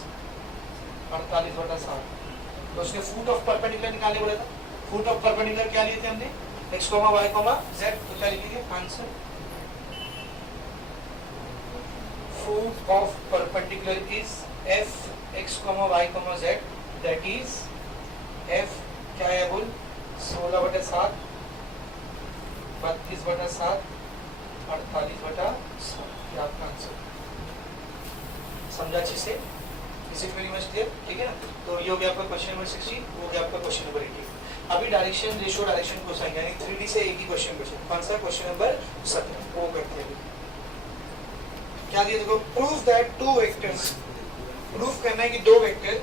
48/7. तो उसने फुट ऑफ परपेंडिकुलर निकालने बोला था. फुट ऑफ परपेंडिकुलर क्या लिए थे हमने? x, y, z. तो क्या लिखेंगे answer? Foot of perpendicular is f x, y, z. That is f क्या है? बोल 16/7, 32/7, 48/7. ये आपका आंसर. समझा अच्छे से? Is it very much clear? ठीक है ना. तो ये हो गया आपका क्वेश्चन नंबर 16, वो हो गया आपका क्वेश्चन नंबर 18. अभी डायरेक्शन रेशियो डायरेक्शन कोसाइन यानी 3D से एक ही क्वेश्चन बचा. कौन सा? Question number 17. वो करते हैं. क्या दिया देखो? Prove that two vectors. Proof करना है कि दो vector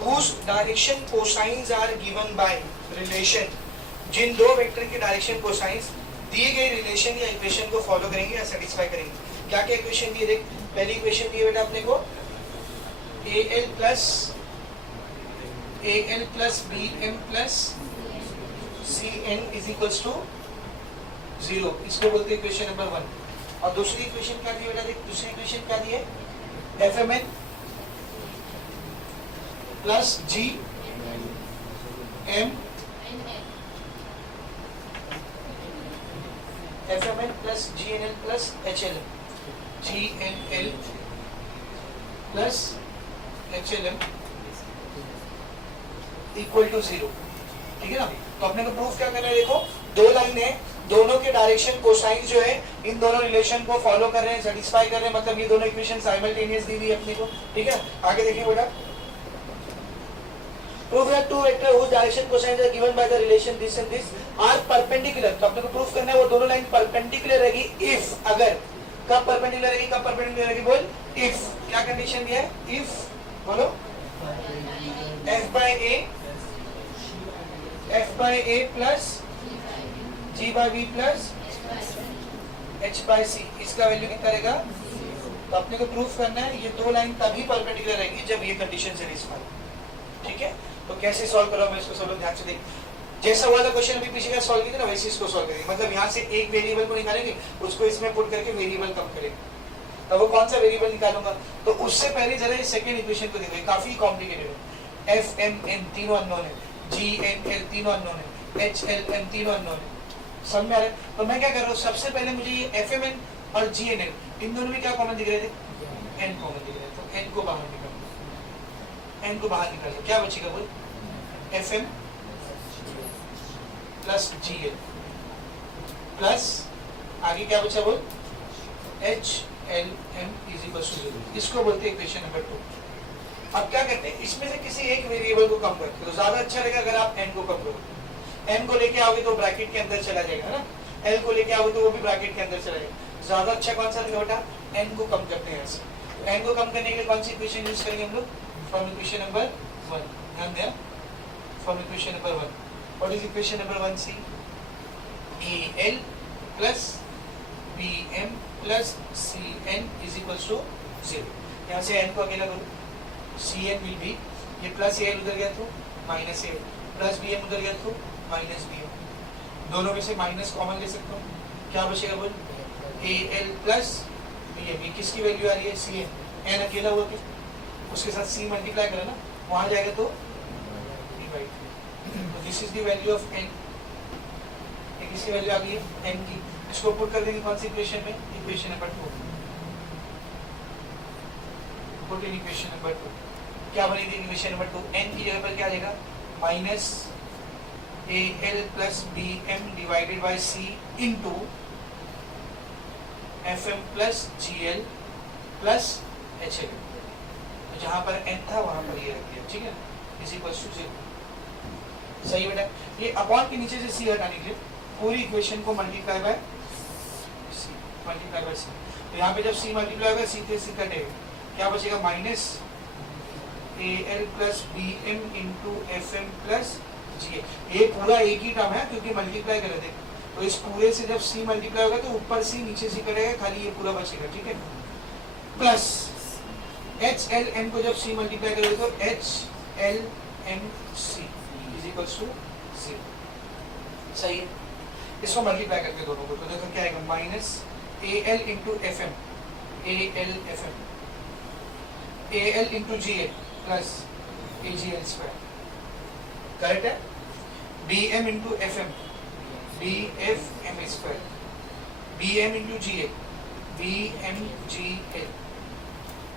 whose direction cosines are given by relation. जिन दो वेक्टर के डायरेक्शन कोसाइंस दिए गए रिलेशन या इक्वेशन को फॉलो करेंगे या सेटिस्फाई करेंगे. क्या क्या इक्वेशन दिए? देख पहली इक्वेशन दी है बेटा अपने को AL plus BM plus CN is equals to 0. इसको बोलते हैं इक्वेशन नंबर 1. और दूसरी इक्वेशन क्या दी बेटा? देख दूसरी इक्वेशन क्या दी है? FMN plus G M FMN plus GNL plus HLM. GNL plus HLM equal to 0. ठीक है ना. तो अपने को प्रूफ क्या करना है? देखो दो लाइन है, दोनों के डायरेक्शन कोसाइन जो है इन दोनों रिलेशन को फॉलो कर रहे हैं, सेटिस्फाई कर रहे हैं. मतलब ये दोनों इक्वेशन साइमल्टेनियस दी हुई है अपने को. ठीक है. आगे देखिए बेटा. Prove that two vector whose direction cosines are given by the relation this and this are perpendicular. तो अपने को प्रूफ करना है वो दोनों लाइन परपेंडिकुलर रहेगी if अगर. कब परपेंडिकुलर रहेगी? कब परपेंडिकुलर रहेगी? बोल if. क्या कंडीशन दिया है? if बोलो f by a plus g by b plus h by c. इसका वैल्यू कितना रहेगा? तो अपने को प्रूफ करना है ये दो लाइन तभी परपेंडिकुलर रहेगी जब ये कंडीशन सेटिस्फाई. ठीक है. तो कैसे सॉल्व करो मैं इसको सोलो ध्यान से देख. जैसा हुआ था क्वेश्चन अभी पीछे का सॉल्व किया ना वैसे इसको सॉल्व करेंगे. मतलब यहाँ से एक वेरिएबल को निकालेंगे, उसको इसमें पुट करके वेरिएबल कम करेंगे. तो वो कौन सा वेरिएबल निकालूंगा? तो उससे पहले जरा ये सेकंड इक्वेशन को देखो. काफी कॉम्प्लिकेटेड है. एफ एम एन तीनों अननोन है, जी एन एल तीनों अननोन है, एच एल एम तीनों अननोन है. समझ में आ रहा है? तो मैं क्या कर रहा हूँ? सबसे पहले मुझे ये एफ एम एन और जी एन एल इन दोनों में क्या कॉमन दिख रहे थे? एन कॉमन दिख रहे थे. तो एन को बाहर निकालो. एन को बाहर निकालो. क्या बचेगा? बोल F M plus G L plus आगे क्या बचा? बोल H L M is equal to 0. इसको बोलते हैं इक्वेशन नंबर 2. अब क्या करते हैं? इसमें से किसी एक वेरिएबल को कम करते हो तो ज्यादा अच्छा रहेगा अगर आप एन को कम करो. एन को लेके आओगे तो ब्रैकेट के अंदर चला जाएगा, है ना. एल को लेके आओगे तो वो भी ब्रैकेट के अंदर चला जाएगा. ज्यादा अच्छा कौन सा रहेगा बेटा? एन को कम करते हैं यहाँ से. एन को कम करने के लिए कौन सी इक्वेशन यूज करेंगे हम लोग? From equation number 1. ध्यान दें. From equation number 1. What is equation number 1? See, AL plus BM plus CN is equals to 0. यहाँ से n को अकेला करो सी एन विल बी, ये प्लस ए एल उधर गया तो minus A L, plus B M उधर गया तो माइनस बी एम, दोनों में से माइनस कॉमन ले सकता हूँ, क्या बचेगा बोल, A L plus B M, ये किसकी वैल्यू आ रही है, सी एन, एन अकेला हुआ कि उसके साथ सी मल्टीप्लाई करा ना, वहां जाएगा तो डिवाइड, तो this is the value of N, ये किसकी वैल्यू आ गई है, एन की, इसको पुट कर देंगे कौन सी इक्वेशन में, equation number 2, put in equation number 2, क्या बनेगी इक्वेशन नंबर 2, एन की जगह पर क्या आ जाएगा, minus A L plus B M divided by C into F M plus G L plus H L, जहां पर n था वहां पर ये रख दिया, ठीक है, इज इक्वल्स टू 0, सही बेटा। ये अपॉन के नीचे से c हटाने के लिए पूरी इक्वेशन को multiply by c, multiply by c, तो यहाँ पे जब c मल्टीप्लाई होगा c से c कटेगा, क्या बचेगा, minus A L plus B M into F M plus G L, ये पूरा एक ही टर्म है क्योंकि मल्टीप्लाई कर रहे थे, तो इस पूरे से जब c मल्टीप्लाई होगा तो ऊपर c नीचे c कटेगा, खाली ये पूरा बचेगा, ठीक है, प्लस एच एल एम को जब सी मल्टीप्लाई करोगे तो H L M C is equals to 0, सही है। इसको मल्टीप्लाई करके दोनों को, तो देखो क्या आएगा, minus A L into F M, A L F M, A L into G L plus A G L square, correct है, B M into F M, B F M square, B M into G L, B M G L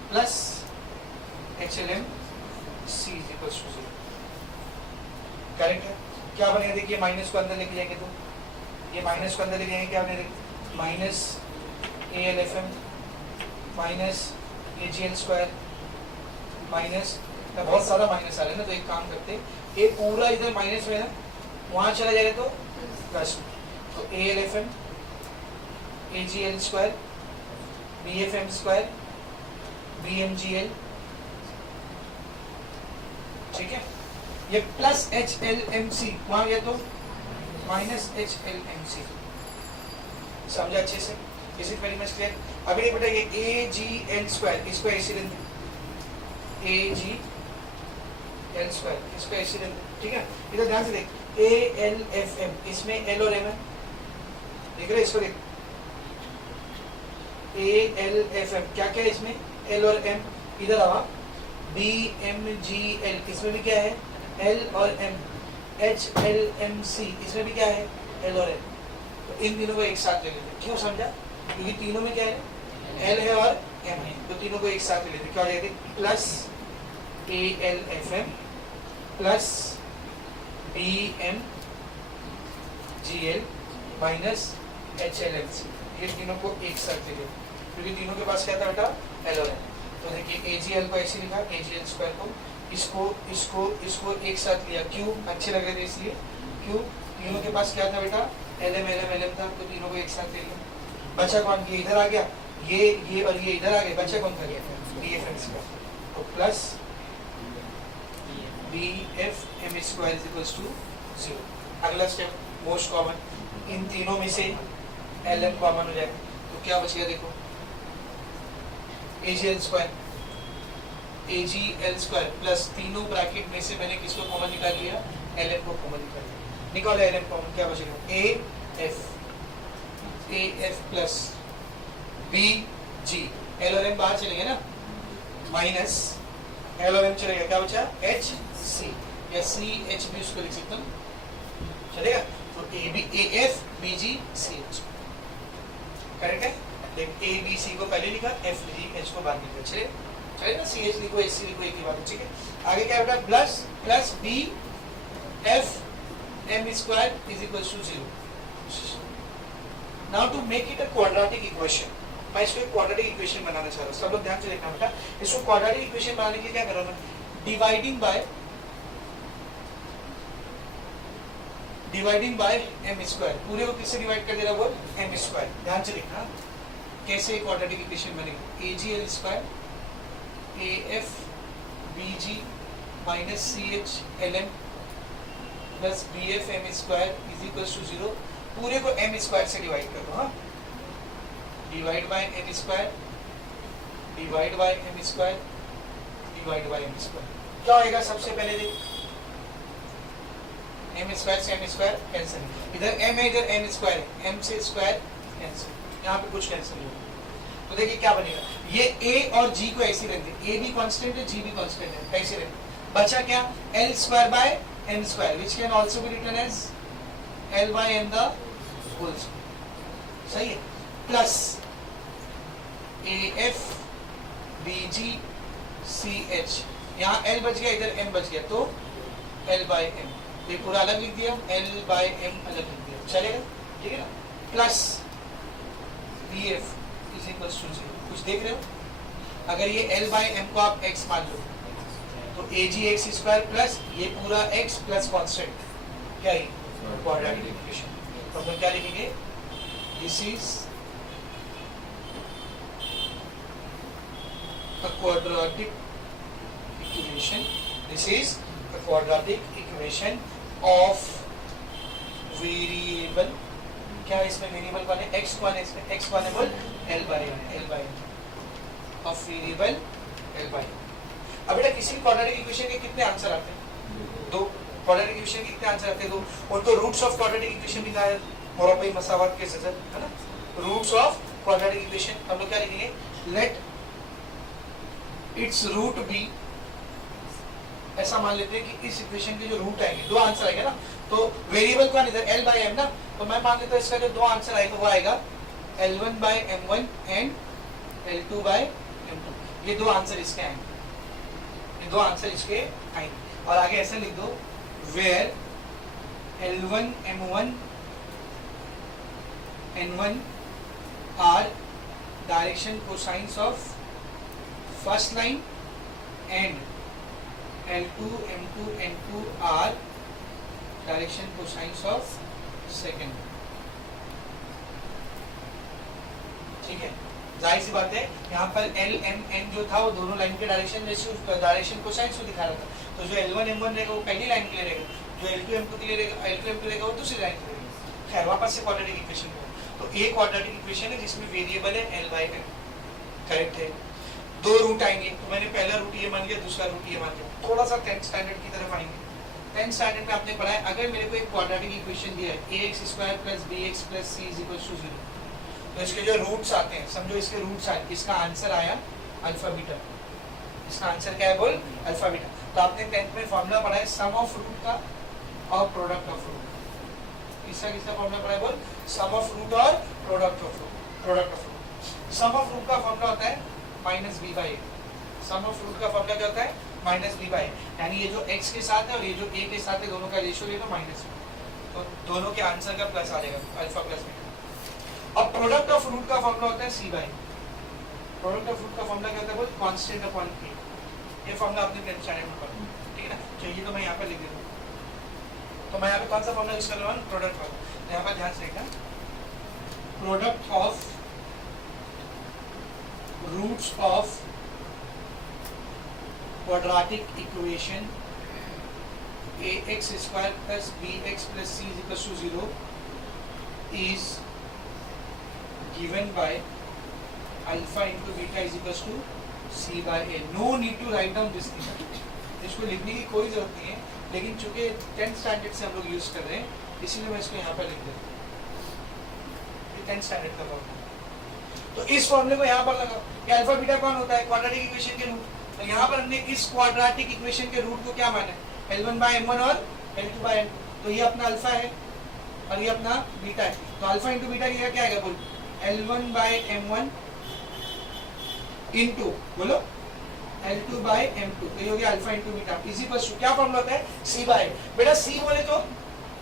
plus H L M C is equals to 0, correct है। क्या बनेगा, देखिए minus को अंदर लेके जाएंगे तो ये माइनस को अंदर लेके जाएंगे, क्या बनेगा, minus A L F M minus A G L square minus, बहुत सारा माइनस आ रहा है ना, तो एक काम करते हैं, ये पूरा इधर माइनस में है ना, वहां चला जाएगा तो प्लस में, तो A L F M A G L square B F M square B M G L, ठीक है, ये plus H L M C वहां गया तो minus H L M C, समझा अच्छे से, is it very much clear. अभी नहीं बेटा, ये ए जी एल स्क्वायर, इसको ऐसे लेंगे, ए जी एल स्क्वायर, इसको ऐसे लेंगे, ठीक है, इधर ध्यान से देख, ए एल एफ एम, इसमें एल और एम है, देख रहे, इसको देख, ए एल एफ एम, क्या क्या है इसमें, एल और एम, इधर आवा, बी एम जी एल, इसमें भी क्या है, एल और M, H L M C, इसमें भी क्या है, एल और एम, तो इन तीनों को एक साथ ले लेते, क्यों समझा, क्योंकि तीनों में क्या है, एल है और एम है, तो तीनों को एक साथ ले लेते, क्या हो जाएगा, plus A L F M plus B M G L minus H L M C, ये तीनों को एक साथ ले लेते, क्योंकि तीनों के पास क्या था बेटा, एल और एम, तो देखिए ए जी एल को ऐसे लिखा, ए जी एल स्क्वायर को, इसको इसको इसको एक साथ लिया, क्यों, अच्छे लग रहे थे इसलिए, क्यों, तीनों के पास क्या था बेटा, L M L M L M था, तो तीनों को एक साथ ले लिया, बचा कौन, ये इधर आ गया, ये और ये इधर आ गए, बचा कौन था, बी एफ एम स्क्वायर, तो plus B F M square is equals to 0। अगला स्टेप मोस्ट कॉमन, इन तीनों में से एल एम कॉमन हो जाएगा, तो क्या बचेगा, देखो ए जी एल स्क्वायर, ए जी एल स्क्वायर प्लस तीनों ब्रैकेट में से मैंने किसको कॉमन निकाल लिया, एल एम को कॉमन निकाल लिया, निकालो एल एम कॉमन, क्या बचेगा, A F plus B G, L और एम बाहर चलेंगे ना, माइनस एल और एम चलेगा, क्या बचा, एच सी, या सी एच भी उसको लिख सकता हूँ, चलेगा, तो A B A F B G C H, correct है, देख ए बी सी को पहले लिखा, एफ जी एच को बाद में लिखा, चलेगा ना, सी एच लिखो, एच सी लिखो, एक ही बात है, ठीक है। आगे क्या बेटा, plus plus B F M square is equal to 0। Now to make it a quadratic equation, मैं इसको एक क्वाड्रेटिक इक्वेशन बनाना चाह रहा हूँ, सब लोग ध्यान से देखना बेटा, इसको क्वाड्रेटिक इक्वेशन बनाने के लिए क्या कर रहा हूँ मैं, डिवाइडिंग बाय एम स्क्वायर, पूरे को किससे डिवाइड कर दे रहा, वो एम स्क्वायर, ध्यान से देखना कैसे क्वाड्रेटिक इक्वेशन बनेगी, A G L square A F B G minus C H L M plus B F M square is equal to 0, पूरे को एम स्क्वायर से डिवाइड कर दो, हाँ, divide by M square, divide by M square, divide by M square. क्या होएगा सबसे पहले देख, एम स्क्वायर से एम स्क्वायर कैंसिल, इधर एम है इधर एन स्क्वायर है, एम से स्क्वायर कैंसिल, यहाँ पे कुछ कैंसिल नहीं होगा। तो देखिए क्या बनेगा, ये ए और जी को ऐसे रख दे, ए भी कांस्टेंट है जी भी कांस्टेंट है, ऐसे रख दे। बचा क्या, L square by M square which can also be written as L by M the whole square, सही है, plus A F B G C H, यहाँ एल बच गया इधर एम बच गया, तो एल बाय एम, ये पूरा अलग लिख दिया, एल बाय एम अलग लिख दिया, चलेगा, ठीक है ना, plus B F is equals to 0। कुछ देख रहे हो, अगर ये एल बाय एम को आप एक्स मान लो तो ए जी एक्स स्क्वायर प्लस ये पूरा एक्स प्लस कॉन्स्टेंट, क्या है क्वाड्रेटिक इक्वेशन। तो हम क्या लिखेंगे, this is a quadratic equation, this is a quadratic equation of variable, क्या है इसमें वेरिएबल कौन है, x कौन है इसमें, x कौन है बोल, l by m of variable l by m। अब बेटा किसी क्वाड्रेटिक इक्वेशन के कितने आंसर आते हैं, दो, क्वाड्रेटिक इक्वेशन के कितने आंसर आते हैं, दो, उनको रूट्स ऑफ क्वाड्रेटिक इक्वेशन भी कहा है, मुरब्बई मसावत के सज़र, है ना, रूट्स ऑफ क्वाड्रेटिक इक्वेशन। हम लोग क्या लिखेंगे, लेट इट्स रूट बी, ऐसा मान लेते हैं कि इस इक्वेशन के जो रूट आएंगे, दो आंसर आएगा ना, तो वेरिएबल कौन इधर एल बाय एम ना, तो मैं मान लेता हूँ इसका जो दो आंसर आएगा वो आएगा L1 bye M1 and L2 bye M2, ये दो आंसर इसके आएंगे, ये दो आंसर इसके आएंगे। और आगे ऐसा लिख दो, where L1 M1 N1 are direction cosines of first line and L2 M2 N2 are direction cosines of second, ठीक है, जाहिर सी बात है यहाँ पर L M N जो था वो दोनों लाइन के डायरेक्शन जैसे डायरेक्शन कोसाइंस को दिखा रहा था, तो जो L1 M1 रहेगा वो पहली लाइन के लिए रहेगा, जो L2 M2 के लिए रहेगा, L2 M2 रहेगा वो दूसरी लाइन के लिए रहेगा। खैर वापस से क्वाड्रेटिक इक्वेशन को, तो एक क्वाड्रेटिक इक्वेशन है जिसमें वेरिएबल है L बाय M, करेक्ट है, दो रूट आएंगे, तो मैंने पहला रूट ये मान लिया, दूसरा रूट ये मान लिया, थोड़ा सा 10th स्टैंडर्ड की तरफ आएंगे। 10th स्टैंडर्ड में आपने पढ़ा है, अगर मेरे को एक क्वाड्रेटिक इक्वेशन दिया है ax square plus bx plus c is equal to 0, तो इसके जो रूट्स आते हैं, समझो इसके रूट्स आए, इसका आंसर आया अल्फा बीटा, इसका आंसर क्या है बोल, अल्फा बीटा। तो आपने 10th में फॉर्मूला पढ़ा है सम ऑफ रूट का और प्रोडक्ट ऑफ रूट, किसका किसका फॉर्मूला पढ़ा है बोल, सम ऑफ रूट और product of root, product of root. Sum of root का फॉर्मूला होता है minus B by A, sum of root का फॉर्मूला क्या होता है, माइनस बी बाई, यानी ये जो x के साथ है और ये जो a के साथ है दोनों का रेशियो ले लो माइनस, तो दोनों के आंसर का प्लस आ जाएगा, अल्फा प्लस बीटा। अब प्रोडक्ट ऑफ रूट का फॉर्मूला होता है c by, product of root का फॉर्मूला क्या होता है बोल, कांस्टेंट अपॉन a, ये फॉर्मूला आपने 10th स्टैंडर्ड में पढ़ा, ठीक है ना। चाहिए तो मैं यहाँ पर लिख देता हूँ, तो मैं यहाँ पे कौन सा फॉर्मूला यूज कर रहा हूँ, प्रोडक्ट फॉर्मूला, यहाँ पर ध्यान से देखना, product of roots of quadratic equation ax square plus bx plus c is equal to 0 is given by alpha into beta is equal to c by a. No need to write down this thing. इसको लिखने की कोई जरूरत नहीं है, लेकिन चूंकि 10th standard से हम लोग यूज कर रहे हैं इसीलिए मैं इसको यहाँ पर लिख देता हूँ, ये 10th स्टैंडर्ड का फॉर्मूला। तो इस फॉर्मूले को यहाँ पर लगा कि अल्फा बीटा कौन होता है, क्वाड्रेटिक इक्वेशन के रूट, तो यहाँ पर हमने इस क्वाड्रेटिक इक्वेशन के रूट को क्या माना है, L1 बाय M1 और L2 बाय M2, तो ये अपना अल्फा है और ये अपना बीटा है, तो अल्फा इंटू बीटा की क्या आएगा बोल, L1 बाय M1 इंटू बोलो L2 बाय M2, तो ये हो गया alpha into beta is equal to क्या फॉर्मूला होता है, C बाय, बेटा C बोले तो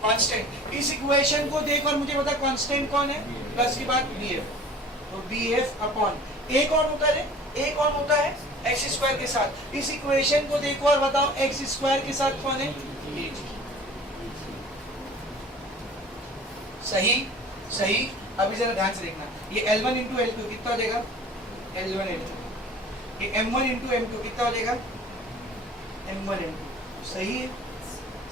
कांस्टेंट, इस इक्वेशन को देख और मुझे बता कांस्टेंट कौन है, प्लस की बात BF, तो BF अपॉन A कौन होता है, A कौन होता है एक्स स्क्वायर के साथ, इस इक्वेशन को देखो और बताओ एक्स स्क्वायर के साथ कौन है, सही सही। अभी जरा ध्यान से देखना, ये L1 इंटू L2 कितना हो जाएगा, L1 L2, ये M1 इंटू M2 कितना हो जाएगा, M1 M2, सही है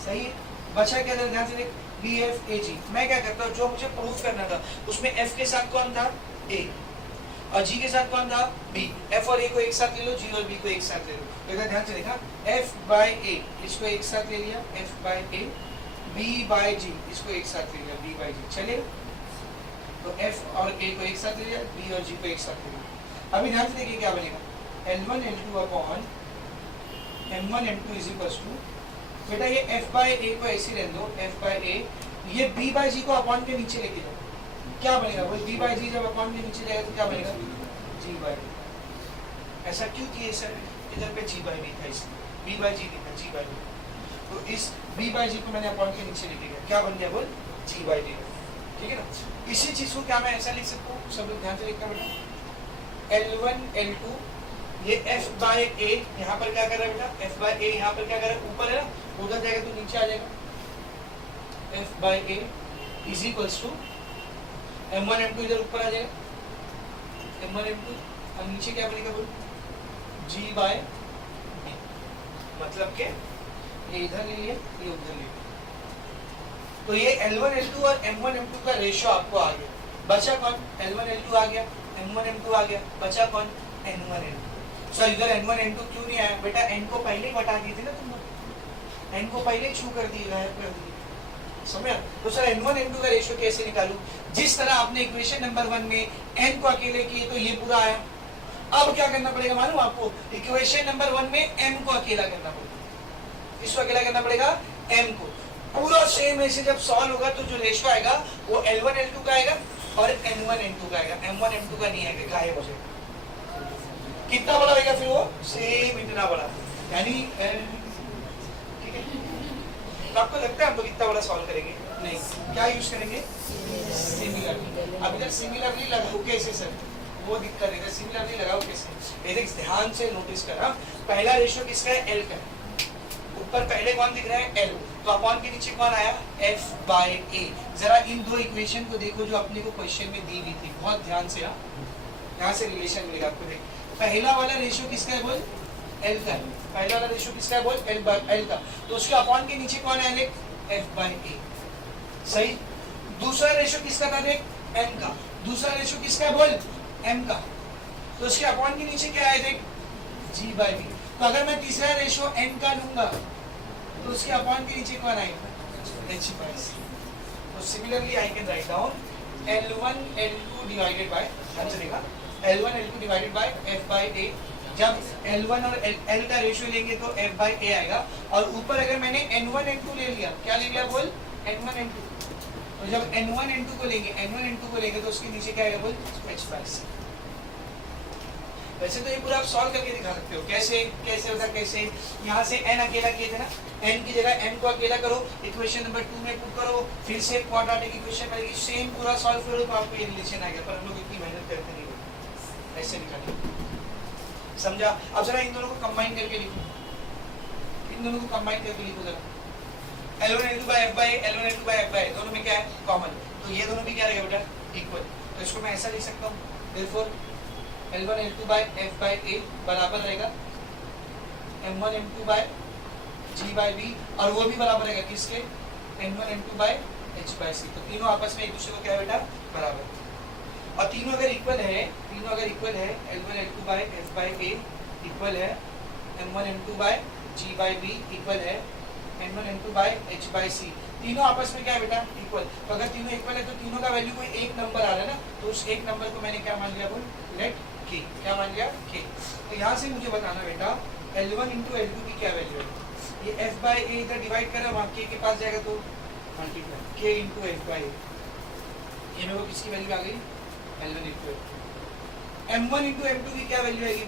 सही है। बचा क्या, ध्यान से देख, BF AG, मैं क्या करता हूँ जो मुझे प्रूफ करना था उसमें F के साथ कौन था, A, और जी के साथ कौन था, बी। एफ और ए को एक साथ ले लो, जी और बी को एक साथ ले लो। तो इधर ध्यान से देखा, एफ बाय ए इसको एक साथ ले लिया, एफ बाय ए, बी बाय जी इसको एक साथ ले लिया, बी बाय जी। चले, तो एफ और ए को एक साथ ले लिया, बी और जी को एक साथ ले लिया। अभी ध्यान से देखिए क्या बनेगा, L1 L2 upon M1 M2 is equals to, बेटा ये f बाय a को ऐसे रहने दो, f बाय a, ये b बाय g को अपॉन के नीचे लेके जाओ, क्या बनेगा वो, b बाय g जब अपॉन के नीचे जाएगा तो क्या बनेगा, g बाय b। ऐसा क्यों किए सर, इधर पे g बाय b था, इसलिए b बाय g नहीं था, g बाय b। तो इस b बाय g को मैंने अपॉन के नीचे लेके गया, क्या बन गया बोल, g बाय d। ठीक है ना, इसी चीज को क्या मैं ऐसा लिख सकता हूँ, सब लोग ध्यान से लिखना बेटा, L1 L2, ये f बाय a यहाँ पर क्या कर रहा है बेटा, f बाय a यहाँ पर क्या कर रहा है, ऊपर है ना, उधर जाएगा तो नीचे आ जाएगा, f by a is equals to m1 m2 इधर ऊपर आ जाएगा, m1 m2 और नीचे क्या बनेगा बोल, g बाय b। मतलब के ये इधर ले लिया, ये उधर ले लिया, तो ये L1 L2 और m1 m2 का रेशियो आपको आ गया। बचा कौन, L1 L2 आ गया, m1 m2 आ गया, बचा कौन, n1 n2। सर इधर n1 n2 क्यों नहीं आया बेटा, n को पहले ही बता दिए थे ना तुम लोग, n को पहले ही छू कर दिए, गायब कर दिए, समझा। तो सर n1 n2 का रेशियो कैसे निकालूं, जिस तरह आपने इक्वेशन नंबर 1 में n को अकेले किए तो ये पूरा आया। अब क्या करना पड़ेगा मालूम आपको, इक्वेशन नंबर 1 में m को अकेला करना पड़ेगा, इसको अकेला करना पड़ेगा m को। पूरा सेम ऐसे जब सॉल्व होगा तो जो रेशियो आएगा वो L1 L2 का आएगा और n1 n2 का आएगा, m1 m2 का नहीं आएगा, गायब हो जाएगा। कितना बड़ा होगा फिर वो, सेम इतना बड़ा, यानी ठीक है। तो आपको लगता है हम लोग इतना बड़ा सॉल्व करेंगे, नहीं, क्या यूज करेंगे, सिमिलरली। अब इधर सिमिलरली लगाओ कैसे सर, वो दिक्कत है, इधर सिमिलरली लगाओ कैसे, ये देख ध्यान से नोटिस करा, पहला रेशियो किसका है, L का, ऊपर पहले कौन दिख रहा है, L, तो अपॉन के नीचे कौन आया, f बाय a। जरा इन दो इक्वेशन को देखो जो अपने को क्वेश्चन में दी हुई थी, बहुत ध्यान से, यहाँ से रिलेशन मिलेगा आपको। देख पहला वाला रेशियो किसका है बोल, L का, पहला वाला रेशियो किसका है बोल, L का, तो उसके अपॉन के नीचे कौन है देख, f बाय a, सही। दूसरा रेशियो किसका था देख, m का, दूसरा रेशियो किसका है बोल, m का, तो उसके अपॉन के नीचे क्या है देख, g बाय b। तो अगर मैं तीसरा रेशियो n का लूंगा तो उसके अपॉन के नीचे कौन आएगा, h बाय c। तो similarly I can write down L1 L2 divided by, ध्यान से देखा, L1 L2 divided by f by a। जब L1 और L का रेशियो लेंगे तो f बाय a आएगा, और ऊपर अगर मैंने n1 n2 ले लिया, क्या ले लिया बोल, n1 n2, तो जब n1 n2 को लेंगे तो उसके नीचे क्या आएगा बोल, h बाय c। वैसे तो ये पूरा आप सॉल्व करके दिखा सकते हो, कैसे कैसे होता, कैसे यहाँ से n अकेला किए थे ना, n की जगह n को अकेला करो, इक्वेशन नंबर 2 में पुट करो, फिर से क्वाड्रेटिक इक्वेशन बनेगी, सेम पूरा सॉल्व करो तो आपको ये रिलेशन आएगा, पर हम लोग इतनी मेहनत करते नहीं होते, ऐसे निकालेंगे, समझा। अब जरा इन दोनों को कंबाइन करके लिखो, इन दोनों को कंबाइन करके लिखो जरा, L1 L2 by f by L1 L2 by f by, दोनों में क्या है कॉमन, तो ये दोनों भी क्या रहेगा बेटा, इक्वल। तो इसको मैं ऐसा लिख सकता हूँ, therefore L1 L2 by f by a बराबर रहेगा M1 M2 by g by b, और वो भी बराबर रहेगा किसके, N1 N2 bye h by c। तो तीनों आपस में एक दूसरे को क्या है बेटा, बराबर। और तीनों अगर इक्वल है, L1 L2 by f by a equal है M1 M2 by g by b equal है N1 N2 bye h by c। तीनों आपस में क्या है बेटा, इक्वल। तो अगर तीनों इक्वल है तो तीनों का वैल्यू कोई एक नंबर आ रहा है ना, तो उस एक नंबर को मैंने क्या मान लिया बोल, लेट k, क्या मान लिया, k। तो यहाँ से मुझे बताना बेटा L1 इंटू L2 की क्या वैल्यू है, ये f बाय a इधर डिवाइड कर रहा है, वहाँ k के पास जाएगा तो multiply k into f by a, ये मेरे को किसकी वैल्यू आ गई, L1 into L2। M1 into M2 की क्या वैल्यू आएगी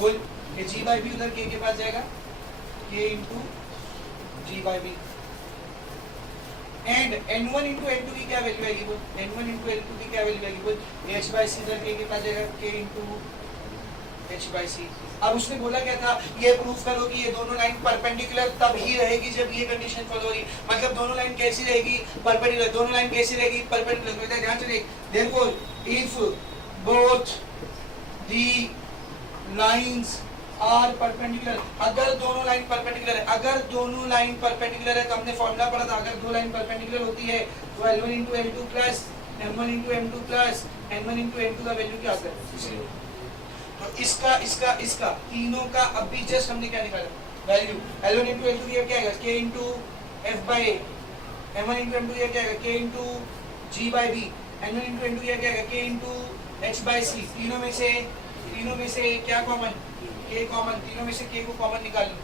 बोल, ये g बाय b उधर k के पास जाएगा, k into g by b, and n1 into n2 की क्या वैल्यू आएगी बोल, n1 इंटू n2 की क्या वैल्यू आएगी बोल, h बाय c इधर k के पास जाएगा, k into h by c। अब उसने बोला क्या था, ये प्रूफ करो कि ये दोनों लाइन परपेंडिकुलर तब ही रहेगी जब ये कंडीशन फॉलो होगी, मतलब दोनों लाइन कैसी रहेगी, परपेंडिकुलर, दोनों लाइन कैसी रहेगी, परपेंडिकुलर। ध्यान से देख, therefore if both the lines are perpendicular, अगर दोनों लाइन परपेंडिकुलर है, अगर दोनों लाइन परपेंडिकुलर है तो हमने फॉर्मूला पढ़ा था, अगर दो लाइन परपेंडिकुलर होती है तो L1 into L2 plus m1 into m2 plus n1 into n2 का वैल्यू क्या आता है? तो इसका तीनों का अभी जस्ट हमने क्या निकाला वैल्यू, l1 into l2 ये क्या आएगा k into f by a, m1 into m2 ये क्या आएगा k into g by b, n1 into n2 ये क्या आएगा k into h by c। तीनों में से क्या कॉमन? k कॉमन, तीनों में से k को कॉमन निकाल लो,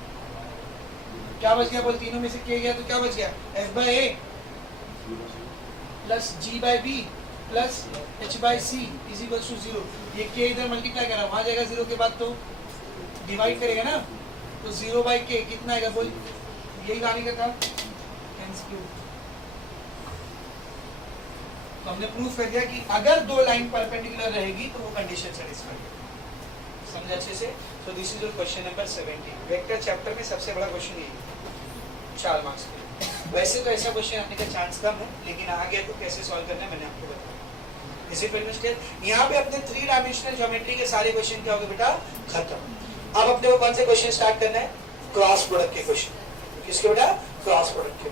क्या बच गया बोल? तीनों में से k गया तो क्या बच गया? f by a plus g by b plus h by c is equal to 0। ये k इधर मल्टीप्लाई करा, वहां जाएगा 0 के बाद तो डिवाइड करेगा ना, तो 0 by k कितना आएगा बोल? यही लाने का था hence q। तो हमने प्रूफ कर दिया कि अगर दो लाइन परपेंडिकुलर रहेगी तो वो कंडीशन सेटिस्फाई है। समझा अच्छे से? So this is your question number 17। Vector chapter में सबसे बड़ा क्वेश्चन ये है 4 मार्क्स के। वैसे तो ऐसा क्वेश्चन आने का चांस कम है, लेकिन आ गया तो कैसे सॉल्व करना है मैंने आपको बताया। इसी फिल्म स्टेट यहाँ पे अपने 3 डायमेंशनल ज्योमेट्री के सारे क्वेश्चन क्या हो गए बेटा? खत्म। अब अपने को कौन से क्वेश्चन स्टार्ट करना है? क्रॉस प्रोडक्ट के क्वेश्चन। किसके बेटा? क्रॉस प्रोडक्ट के।